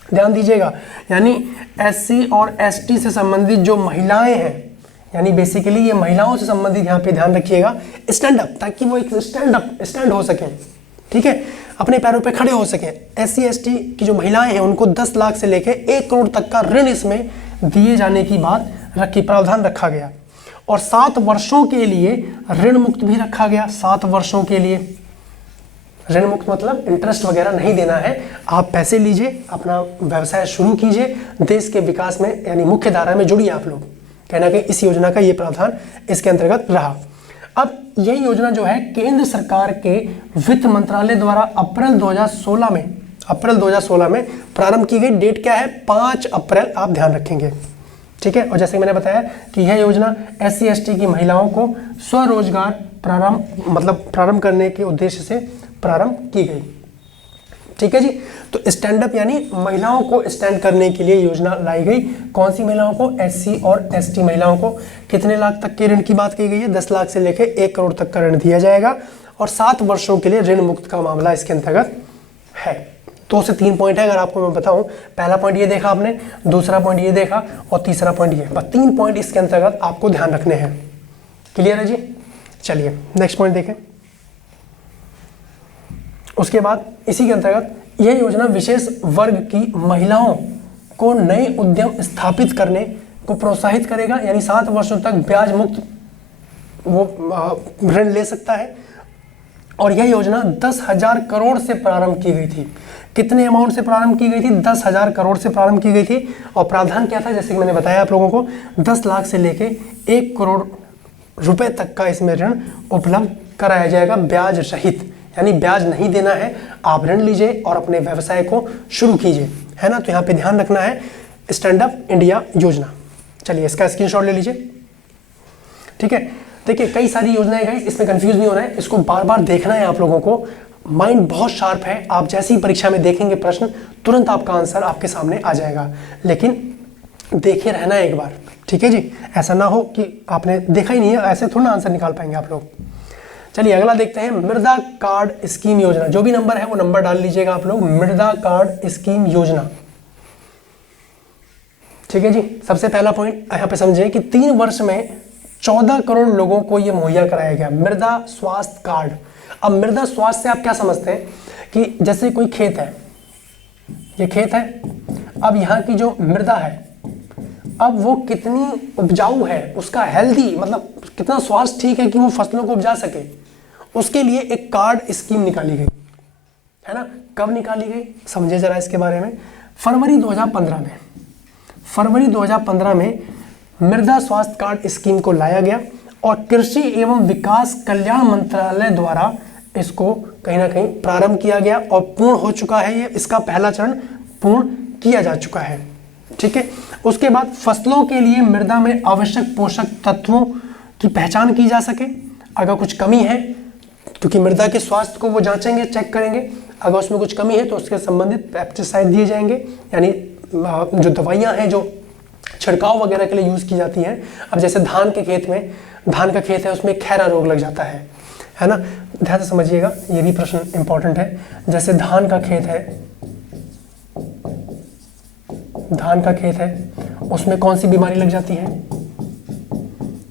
ध्यान दीजिएगा, यानी SC और ST से संबंधित जो महिलाएं हैं, यानी बेसिकली ये महिलाओं से संबंधित, यहाँ पे ध्यान रखिएगा स्टैंड अप, ताकि वो एक स्टैंड हो सकें, ठीक है, अपने पैरों पे खड़े हो सकें। SC ST की जो महिलाएं हैं उनको 10 लाख से लेकर 1 करोड़ तक का ऋण इसमें दिए जाने की बात प्रावधान रखा गया। और 7 वर्षों के लिए ऋण मुक्त भी रखा गया। 7 वर्षों के लिए ऋण मुक्त मतलब इंटरेस्ट वगैरह नहीं देना है, आप पैसे लीजिए, अपना व्यवसाय शुरू कीजिए, देश के विकास में यानी मुख्य धारा में जुड़िए आप लोग। कहना कि इस योजना का ये प्रावधान इसके अंतर्गत रहा। अब यही योजना जो है केंद्र सरकार के वित्त मंत्रालय द्वारा अप्रैल 2016 में प्रारंभ की गई। डेट क्या है? 5 अप्रैल, आप ध्यान रखेंगे, ठीक है। और जैसे मैंने बताया कि यह योजना SC/ST की महिलाओं को स्वरोजगार प्रारंभ करने के उद्देश्य से प्रारंभ की गई, ठीक है जी। तो स्टैंड अप यानी महिलाओं को स्टैंड करने के लिए योजना लाई गई। कौन सी महिलाओं को? SC और ST महिलाओं को। कितने लाख तक के ऋण की बात की गई है? 10 लाख से लेकर 1 करोड़ तक का ऋण दिया जाएगा और 7 वर्षों के लिए ऋण मुक्त का मामला इसके अंतर्गत है। 2 से 3 पॉइंट है, अगर आपको मैं बताऊं। पहला पॉइंट ये देखा आपने, दूसरा पॉइंट ये देखा और तीसरा पॉइंट ये। बस 3 पॉइंट इसके अंतर्गत आपको ध्यान रखने हैं। क्लियर है जी? चलिए नेक्स्ट पॉइंट देखें। उसके बाद इसी के अंतर्गत यह योजना विशेष वर्ग की महिलाओं को नए उद्यम स्थापित करने को प्रोत्साहित करेगा, यानी 7 वर्षों तक ब्याज मुक्त वो ऋण ले सकता है। और यह योजना 10,000 करोड़ से प्रारंभ की गई थी। कितने अमाउंट से प्रारंभ की गई थी? 10,000 करोड़ से प्रारंभ की गई थी। और प्रावधान क्या था? जैसे कि मैंने बताया आप लोगों को, 10 लाख से लेके 1 करोड़ रुपए तक का इसमें ऋण उपलब्ध कराया जाएगा, ब्याज रहित, यानी ब्याज नहीं देना है, आप ऋण लीजिए और अपने व्यवसाय को शुरू कीजिए, है ना। तो यहाँ पे ध्यान रखना है स्टैंड अप इंडिया योजना। चलिए इसका स्क्रीनशॉट ले लीजिए, ठीक है। देखिए कई सारी योजनाएं गाइस, इसमें कंफ्यूज नहीं होना है, इसको बार बार देखना है आप लोगों को। माइंड बहुत शार्प है, आप जैसे ही परीक्षा में देखेंगे प्रश्न, तुरंत आपका आंसर आपके सामने आ जाएगा, लेकिन देखे रहना है एक बार, ठीक है जी। ऐसा ना हो कि आपने देखा ही नहीं है, ऐसे थोड़ा आंसर निकाल पाएंगे आप लोग। चलिए अगला देखते हैं, मृदा कार्ड स्कीम योजना। जो भी नंबर है वो नंबर डाल लीजिएगा आप लोग। मृदा कार्ड स्कीम योजना, ठीक है जी। सबसे पहला पॉइंट यहाँ पे समझे कि 3 वर्ष में 14 करोड़ लोगों को ये मुहैया कराया गया मृदा स्वास्थ्य कार्ड। अब मृदा स्वास्थ्य से आप क्या समझते हैं कि जैसे कोई खेत है, ये खेत है, अब यहाँ की जो मृदा है, अब वो कितनी उपजाऊ है, उसका हेल्दी मतलब कितना स्वास्थ्य ठीक है कि वो फसलों को उपजा सके, उसके लिए एक कार्ड स्कीम निकाली गई, है ना। कब निकाली गई समझे जरा इसके बारे में। फरवरी 2015 में मृदा स्वास्थ्य कार्ड स्कीम को लाया गया और कृषि एवं विकास कल्याण मंत्रालय द्वारा इसको कहीं ना कहीं प्रारंभ किया गया और पूर्ण हो चुका है। ये इसका पहला चरण पूर्ण किया जा चुका है, ठीक है। उसके बाद फसलों के लिए मृदा में आवश्यक पोषक तत्वों की पहचान की जा सके, अगर कुछ कमी है, क्योंकि मृदा के स्वास्थ्य को वो जांचेंगे, चेक करेंगे, अगर उसमें कुछ कमी है तो उसके संबंधित पेस्टिसाइड दिए जाएंगे, यानी जो दवाइयाँ हैं जो छिड़काव वगैरह के लिए यूज़ की जाती हैं। अब जैसे धान के खेत में, धान का खेत है, उसमें खैरा रोग लग जाता है ना। ध्यान से समझिएगा, ये भी प्रश्न इंपॉर्टेंट है। जैसे धान का खेत है, उसमें कौन सी बीमारी लग जाती है?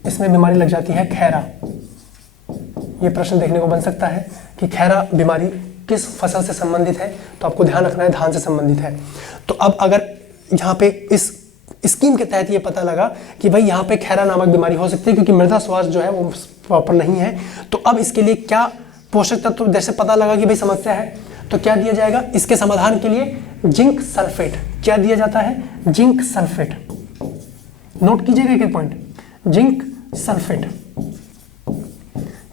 इसमें बीमारी लग जाती है खैरा। ये प्रश्न देखने को बन सकता है कि खैरा बीमारी किस फसल से संबंधित है, तो आपको ध्यान रखना है धान से संबंधित है। तो अब अगर यहाँ पे इस स्कीम के तहत ये पता लगा कि भाई यहाँ पे खैरा नामक बीमारी हो सकती है क्योंकि मृदा स्वास्थ्य जो है वो प्रॉपर नहीं है, तो अब इसके लिए क्या पोषक तत्व, जैसे पता लगा कि भाई समस्या है तो क्या दिया जाएगा इसके समाधान के लिए? Zinc sulphate. क्या दिया जाता है? Zinc sulphate. नोट कीजिएगा एक पॉइंट, जिंक सल्फेट,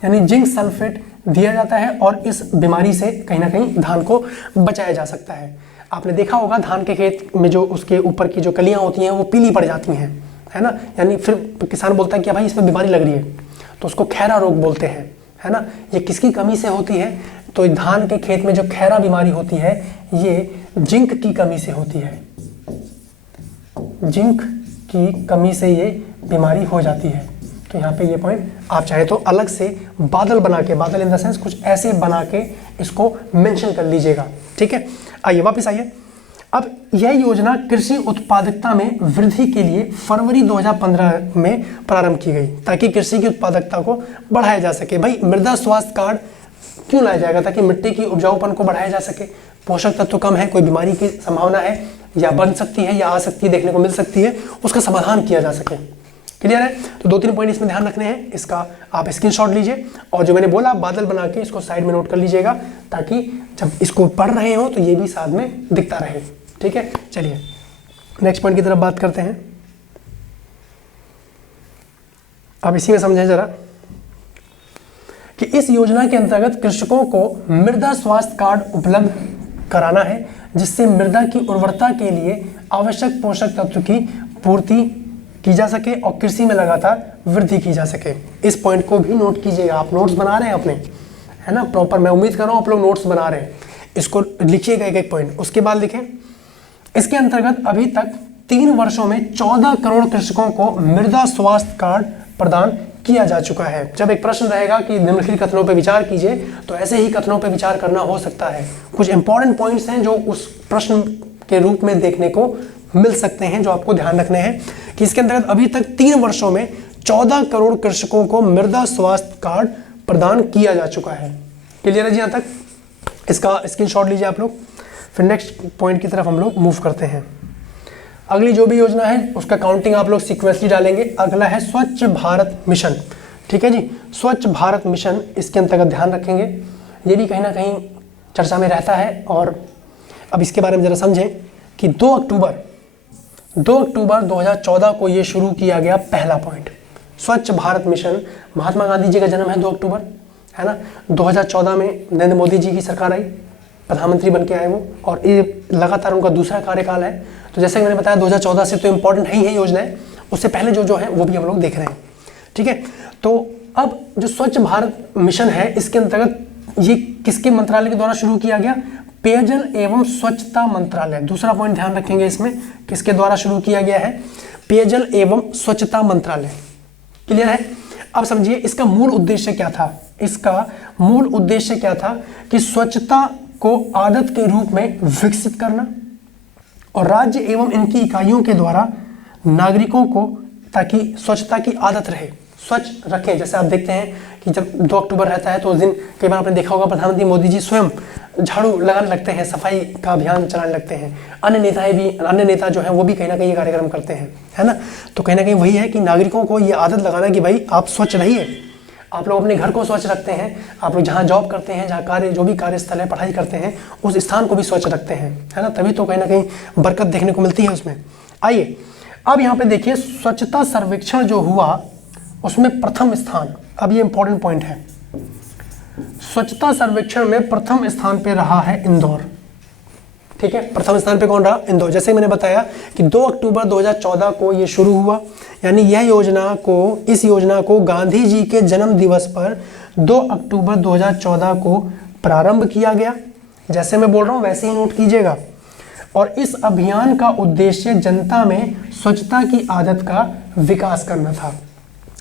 यानी जिंक सल्फेट दिया जाता है और इस बीमारी से कहीं ना कहीं धान को बचाया जा सकता है। आपने देखा होगा धान के खेत में जो उसके ऊपर की जो कलियां होती हैं वो पीली पड़ जाती हैं, है ना, यानी फिर किसान बोलता है कि भाई इसमें बीमारी लग रही है, तो उसको खैरा रोग बोलते हैं, है ना। ये किसकी कमी से होती है? तो धान के खेत में जो खैरा बीमारी होती है ये जिंक की कमी से होती है। जिंक की कमी से ये बीमारी हो जाती है। तो यहाँ पे ये पॉइंट आप चाहे तो अलग से बादल बना के, बादल इन द सेंस कुछ ऐसे बना के इसको मेंशन कर लीजिएगा, ठीक है। आइए वापस आइए। अब यह योजना कृषि उत्पादकता में वृद्धि के लिए फरवरी 2015 में प्रारंभ की गई ताकि कृषि की उत्पादकता को बढ़ाया जा सके। भाई मृदा स्वास्थ्य कार्ड क्यों लाया जाएगा? ताकि मिट्टी की उपजाऊपन को बढ़ाया जा सके। पोषक तत्व कम है, कोई बीमारी की संभावना है या बन सकती है या आ सकती है, देखने को मिल सकती है, उसका समाधान किया जा सके। क्लियर है? तो 2-3 पॉइंट इसमें ध्यान रखने हैं, इसका आप स्क्रीनशॉट लीजिए और जो मैंने बोला बादल बना के इसको साइड में नोट कर लीजिएगा, ताकि जब इसको पढ़ रहे हो तो ये भी साथ में दिखता रहे। ठीक है, चलिए नेक्स्ट पॉइंट की तरफ बात करते हैं। अब इसी में समझें जरा कि इस योजना के अंतर्गत कृषकों को मृदा स्वास्थ्य कार्ड उपलब्ध कराना है, जिससे मृदा की उर्वरता के लिए आवश्यक पोषक तत्व की पूर्ति की जा सके और कृषि में लगातार वृद्धि की जा सके। इस पॉइंट को भी नोट कीजिएगा। आप नोट्स बना रहे हैं अपने, है ना, प्रॉपर। मैं उम्मीद कर रहा हूँ आप लोग नोट्स बना रहे हैं। इसको लिखिएगा एक एक पॉइंट। उसके बाद लिखें, इसके अंतर्गत अभी तक 3 वर्षों में 14 करोड़ कृषकों को मृदा स्वास्थ्य कार्ड प्रदान किया जा चुका है। जब एक प्रश्न रहेगा कि निम्नलिखित कथनों पर विचार कीजिए, तो ऐसे ही कथनों पर विचार करना हो सकता है। कुछ इंपॉर्टेंट पॉइंट्स हैं जो उस प्रश्न के रूप में देखने को मिल सकते हैं, जो आपको ध्यान रखने हैं कि इसके अंतर्गत अभी तक 3 वर्षों में 14 करोड़ कृषकों को मृदा स्वास्थ्य कार्ड प्रदान किया जा चुका है। क्लियर है जी? यहाँ तक इसका स्क्रीनशॉट लीजिए आप लोग। फिर नेक्स्ट पॉइंट की तरफ हम लोग मूव करते हैं। अगली जो भी योजना है उसका काउंटिंग आप लोग सीक्वेंसली डालेंगे। अगला है स्वच्छ भारत मिशन। ठीक है जी, स्वच्छ भारत मिशन, इसके अंतर्गत ध्यान रखेंगे। ये भी कहीं ना कहीं चर्चा में रहता है। और अब इसके बारे में जरा समझें कि 2 अक्टूबर 2014 को ये शुरू किया गया पहला पॉइंट। स्वच्छ भारत मिशन, महात्मा गांधी जी का जन्म है 2 अक्टूबर, है ना। 2014 में नरेंद्र मोदी जी की सरकार आई, प्रधानमंत्री बन के आए वो, और ये लगातार उनका दूसरा कार्यकाल है। तो जैसे मैंने बताया 2014 से तो इम्पोर्टेंट है ही है योजनाएं, उससे पहले जो है वो भी हम लोग देख रहे हैं। ठीक है, तो अब जो स्वच्छ भारत मिशन है, इसके अंतर्गत ये किसके मंत्रालय के द्वारा शुरू किया गया? पेयजल एवं स्वच्छता मंत्रालय। दूसरा पॉइंट ध्यान रखेंगे इसमें, किसके द्वारा शुरू किया गया है? पेयजल एवं स्वच्छता मंत्रालय। क्लियर है? अब समझिए इसका मूल उद्देश्य क्या था। इसका मूल उद्देश्य क्या था कि स्वच्छता को आदत के रूप में विकसित करना और राज्य एवं इनकी इकाइयों के द्वारा नागरिकों को ताकि स्वच्छता की आदत रहे, स्वच्छ रखें। जैसे आप देखते हैं कि जब 2 अक्टूबर रहता है तो उस दिन कई बार आपने देखा होगा प्रधानमंत्री मोदी जी स्वयं झाड़ू लगाने लगते हैं, सफाई का अभियान चलाने लगते हैं। अन्य नेता जो हैं वो भी कहीं ना कहीं ये कार्यक्रम करते हैं, है ना। तो कहीं ना कहीं वही है कि नागरिकों को ये आदत लगाना कि भाई आप स्वच्छ रहिए। आप लोग अपने घर को स्वच्छ रखते हैं, आप लोग जहाँ जॉब करते हैं, जहाँ जो भी कार्यस्थल है, पढ़ाई करते हैं, उस स्थान को भी स्वच्छ रखते हैं, है ना। तभी तो कहीं ना कहीं बरकत देखने को मिलती है उसमें। आइए अब यहाँ पे देखिए, स्वच्छता सर्वेक्षण जो हुआ उसमें प्रथम स्थान, अब ये इंपॉर्टेंट पॉइंट है, स्वच्छता सर्वेक्षण में प्रथम स्थान पे रहा है इंदौर। ठीक है, प्रथम स्थान पे कौन रहा? इंदौर। जैसे मैंने बताया कि 2 अक्टूबर 2014 को ये शुरू हुआ, यानी इस योजना को गांधी जी के जन्म दिवस पर 2 अक्टूबर 2014 को प्रारंभ किया गया। जैसे मैं बोल रहा हूँ वैसे ही नोट कीजिएगा। और इस अभियान का उद्देश्य जनता में स्वच्छता की आदत का विकास करना था।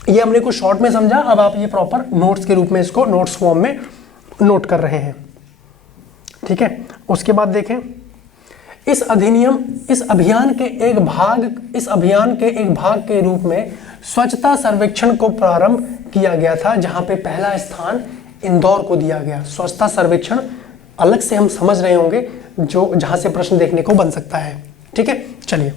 ये हमने कुछ शॉर्ट में समझा, अब आप ये प्रॉपर नोट्स के रूप में इसको नोट्स फॉर्म में नोट कर रहे हैं। ठीक है, उसके बाद देखें, इस अभियान के एक भाग के रूप में स्वच्छता सर्वेक्षण को प्रारंभ किया गया था, जहां पे पहला स्थान इंदौर को दिया गया। स्वच्छता सर्वेक्षण अलग से हम समझ रहे होंगे, जहां से प्रश्न देखने को बन सकता है। ठीक है, चलिए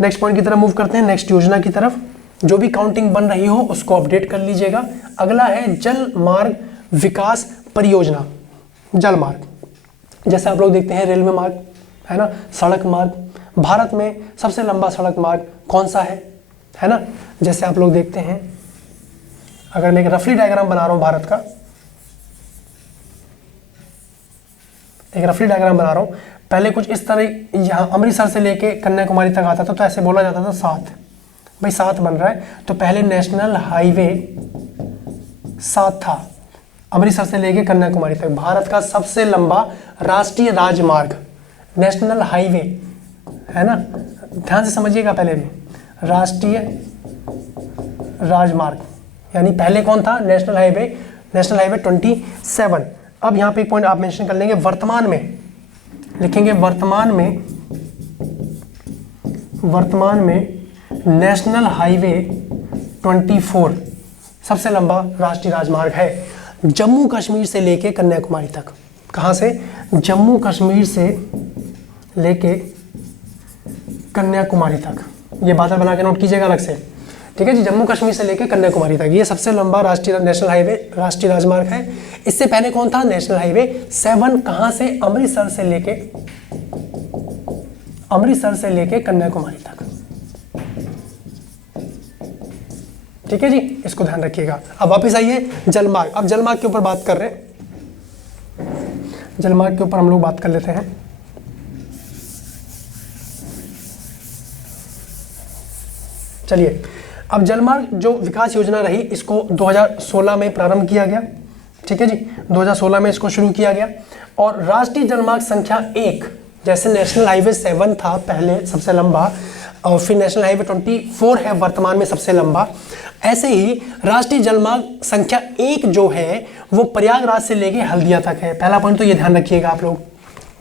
नेक्स्ट पॉइंट की तरफ मूव करते हैं, नेक्स्ट योजना की तरफ। जो भी काउंटिंग बन रही हो उसको अपडेट कर लीजिएगा। अगला है जल मार्ग विकास परियोजना। जल मार्ग, जैसे आप लोग देखते हैं रेलवे मार्ग, है ना, सड़क मार्ग। भारत में सबसे लंबा सड़क मार्ग कौन सा है ना। जैसे आप लोग देखते हैं, अगर मैं एक रफली डायग्राम बना रहा हूं भारत का, एक रफली डायग्राम बना रहा हूं, पहले कुछ इस तरह, यहाँ अमृतसर से लेके कन्याकुमारी तक आता था, तो ऐसे बोला जाता था 7, भाई 7 बन रहा है। तो पहले नेशनल हाईवे 7 था, अमृतसर से लेके कन्याकुमारी तक। भारत का सबसे लंबा राष्ट्रीय राजमार्ग नेशनल हाईवे, है ना, ध्यान से समझिएगा। पहले भी राष्ट्रीय राजमार्ग, यानी पहले कौन था? National highway 27। अब यहाँ पे एक पॉइंट आप मेंशन कर लेंगे, वर्तमान में लिखेंगे, वर्तमान में नेशनल हाईवे 24 सबसे लंबा राष्ट्रीय राजमार्ग है, जम्मू कश्मीर से लेके कन्याकुमारी तक। कहाँ से? जम्मू कश्मीर से लेके कन्याकुमारी तक। ये बादल बना के नोट कीजिएगा अलग से। ठीक है जी, जम्मू कश्मीर से लेकर कन्याकुमारी तक ये सबसे लंबा राष्ट्रीय नेशनल हाईवे राष्ट्रीय राजमार्ग है। इससे पहले कौन था? नेशनल हाईवे 7, कहां से? अमृतसर से लेके कन्याकुमारी तक। ठीक है जी, इसको ध्यान रखिएगा। अब वापस आइए जलमार्ग। अब जलमार्ग के ऊपर बात कर रहे हैं, जलमार्ग के ऊपर हम लोग बात कर लेते हैं। चलिए, अब जलमार्ग जो विकास योजना रही, इसको 2016 में प्रारंभ किया गया। ठीक है जी, 2016 में इसको शुरू किया गया। और राष्ट्रीय जलमार्ग संख्या 1, जैसे नेशनल हाईवे 7 था पहले सबसे लंबा, और फिर नेशनल हाईवे 24 है वर्तमान में सबसे लंबा, ऐसे ही राष्ट्रीय जलमार्ग संख्या 1 जो है वो प्रयागराज से लेके हल्दिया तक है। पहला पॉइंट तो ये ध्यान रखिएगा आप लोग,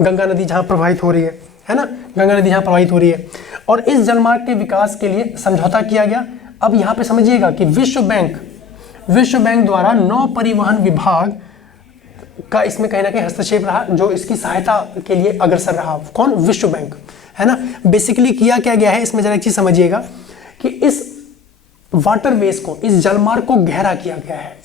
गंगा नदी जहाँ प्रवाहित हो रही है ना, गंगा नदी जहाँ प्रवाहित हो रही है। और इस जलमार्ग के विकास के लिए समझौता किया गया। अब यहाँ पे समझिएगा कि विश्व बैंक द्वारा नौ परिवहन विभाग का इसमें कहीं ना कहीं हस्तक्षेप रहा, जो इसकी सहायता के लिए अग्रसर रहा। कौन? विश्व बैंक, है ना। बेसिकली किया क्या गया है, इसमें जरा एक चीज समझिएगा कि इस वाटरवेज को, इस जलमार्ग को गहरा किया गया है,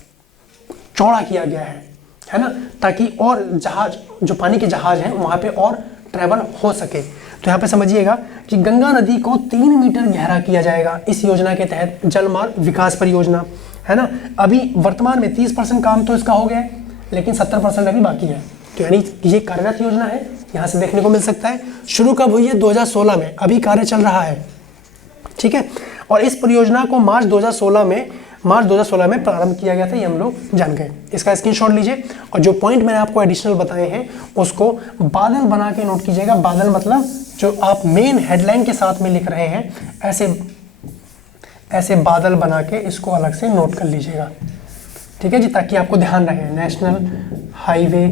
चौड़ा किया गया है ना, ताकि और जहाज, जो पानी के जहाज हैं वहां पे और ट्रेवल हो सके। तो यहाँ पे समझिएगा कि गंगा नदी को 3 मीटर गहरा किया जाएगा इस योजना के तहत, जलमार्ग विकास परियोजना, है ना। अभी वर्तमान में 30% काम तो इसका हो गया है, लेकिन 70% अभी बाकी है। तो यानी ये कार्यरत योजना है, यहाँ से देखने को मिल सकता है। शुरू कब हुई है? 2016 में, अभी कार्य चल रहा है। ठीक है, और इस परियोजना को मार्च 2016 में प्रारंभ किया गया था, ये हम लोग जान गए। इसका स्क्रीनशॉट लीजिए, और जो पॉइंट मैंने आपको एडिशनल बताए हैं उसको बादल बना के नोट कीजिएगा। बादल मतलब जो आप मेन हेडलाइन के साथ में लिख रहे हैं, ऐसे बादल बना के इसको अलग से नोट कर लीजिएगा। ठीक है जी, ताकि आपको ध्यान रहे। नेशनल हाईवे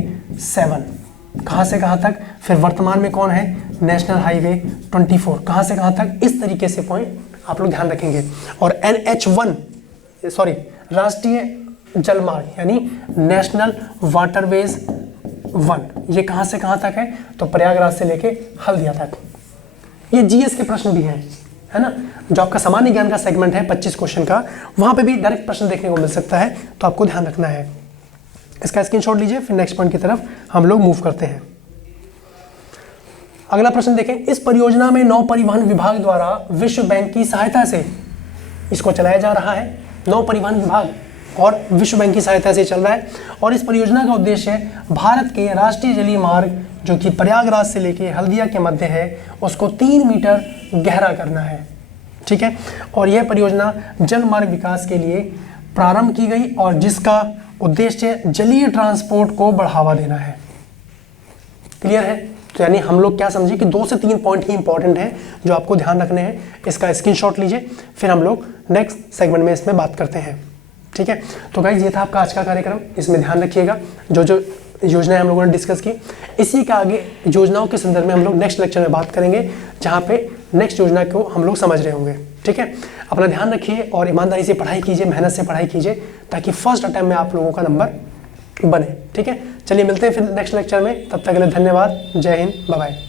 7 कहाँ से कहाँ तक, फिर वर्तमान में कौन है? नेशनल हाईवे 24 कहाँ से कहाँ तक, इस तरीके से पॉइंट आप लोग ध्यान रखेंगे। और राष्ट्रीय जलमार्ग यानी नेशनल वाटरवेज 1, ये कहाँ से कहाँ तक है? तो प्रयागराज से लेके हल्दिया तक। ये जीएस के प्रश्न भी हैं, है ना, जो आपका सामान्य ज्ञान का सेगमेंट है 25 क्वेश्चन का, वहां पे भी डायरेक्ट प्रश्न देखने को मिल सकता है, तो आपको ध्यान रखना है। इसका स्क्रीनशॉट लीजिए, फिर नेक्स्ट पॉइंट की तरफ हम लोग मूव करते हैं। अगला प्रश्न देखें, इस परियोजना में नौ परिवहन विभाग द्वारा विश्व बैंक की सहायता से इसको चलाया जा रहा है। नौ परिवहन विभाग और विश्व बैंक की सहायता से चल रहा है। और इस परियोजना का उद्देश्य है भारत के राष्ट्रीय जलीय मार्ग जो कि प्रयागराज से लेके हल्दिया के मध्य है, उसको 3 मीटर गहरा करना है। ठीक है, और यह परियोजना जल मार्ग विकास के लिए प्रारंभ की गई और जिसका उद्देश्य जलीय ट्रांसपोर्ट को बढ़ावा देना है। क्लियर है? तो यानी हम लोग क्या समझे कि 2 से 3 पॉइंट ही इंपॉर्टेंट हैं जो आपको ध्यान रखने हैं। इसका स्क्रीनशॉट लीजिए, फिर हम लोग नेक्स्ट सेगमेंट में इसमें बात करते हैं। ठीक है, तो गाइस ये था आपका आज का कार्यक्रम। इसमें ध्यान रखिएगा जो योजनाएं हम लोगों ने डिस्कस की, इसी का आगे योजनाओं के संदर्भ में हम लोग नेक्स्ट लेक्चर में बात करेंगे, जहाँ पे नेक्स्ट योजना को हम लोग समझ रहे होंगे। ठीक है, अपना ध्यान रखिए और ईमानदारी से पढ़ाई कीजिए, मेहनत से पढ़ाई कीजिए, ताकि फर्स्ट अटेम्प्ट में आप लोगों का नंबर बने। ठीक है, चलिए मिलते हैं फिर नेक्स्ट लेक्चर में, तब तक के लिए धन्यवाद। जय हिंद, बाय बाय।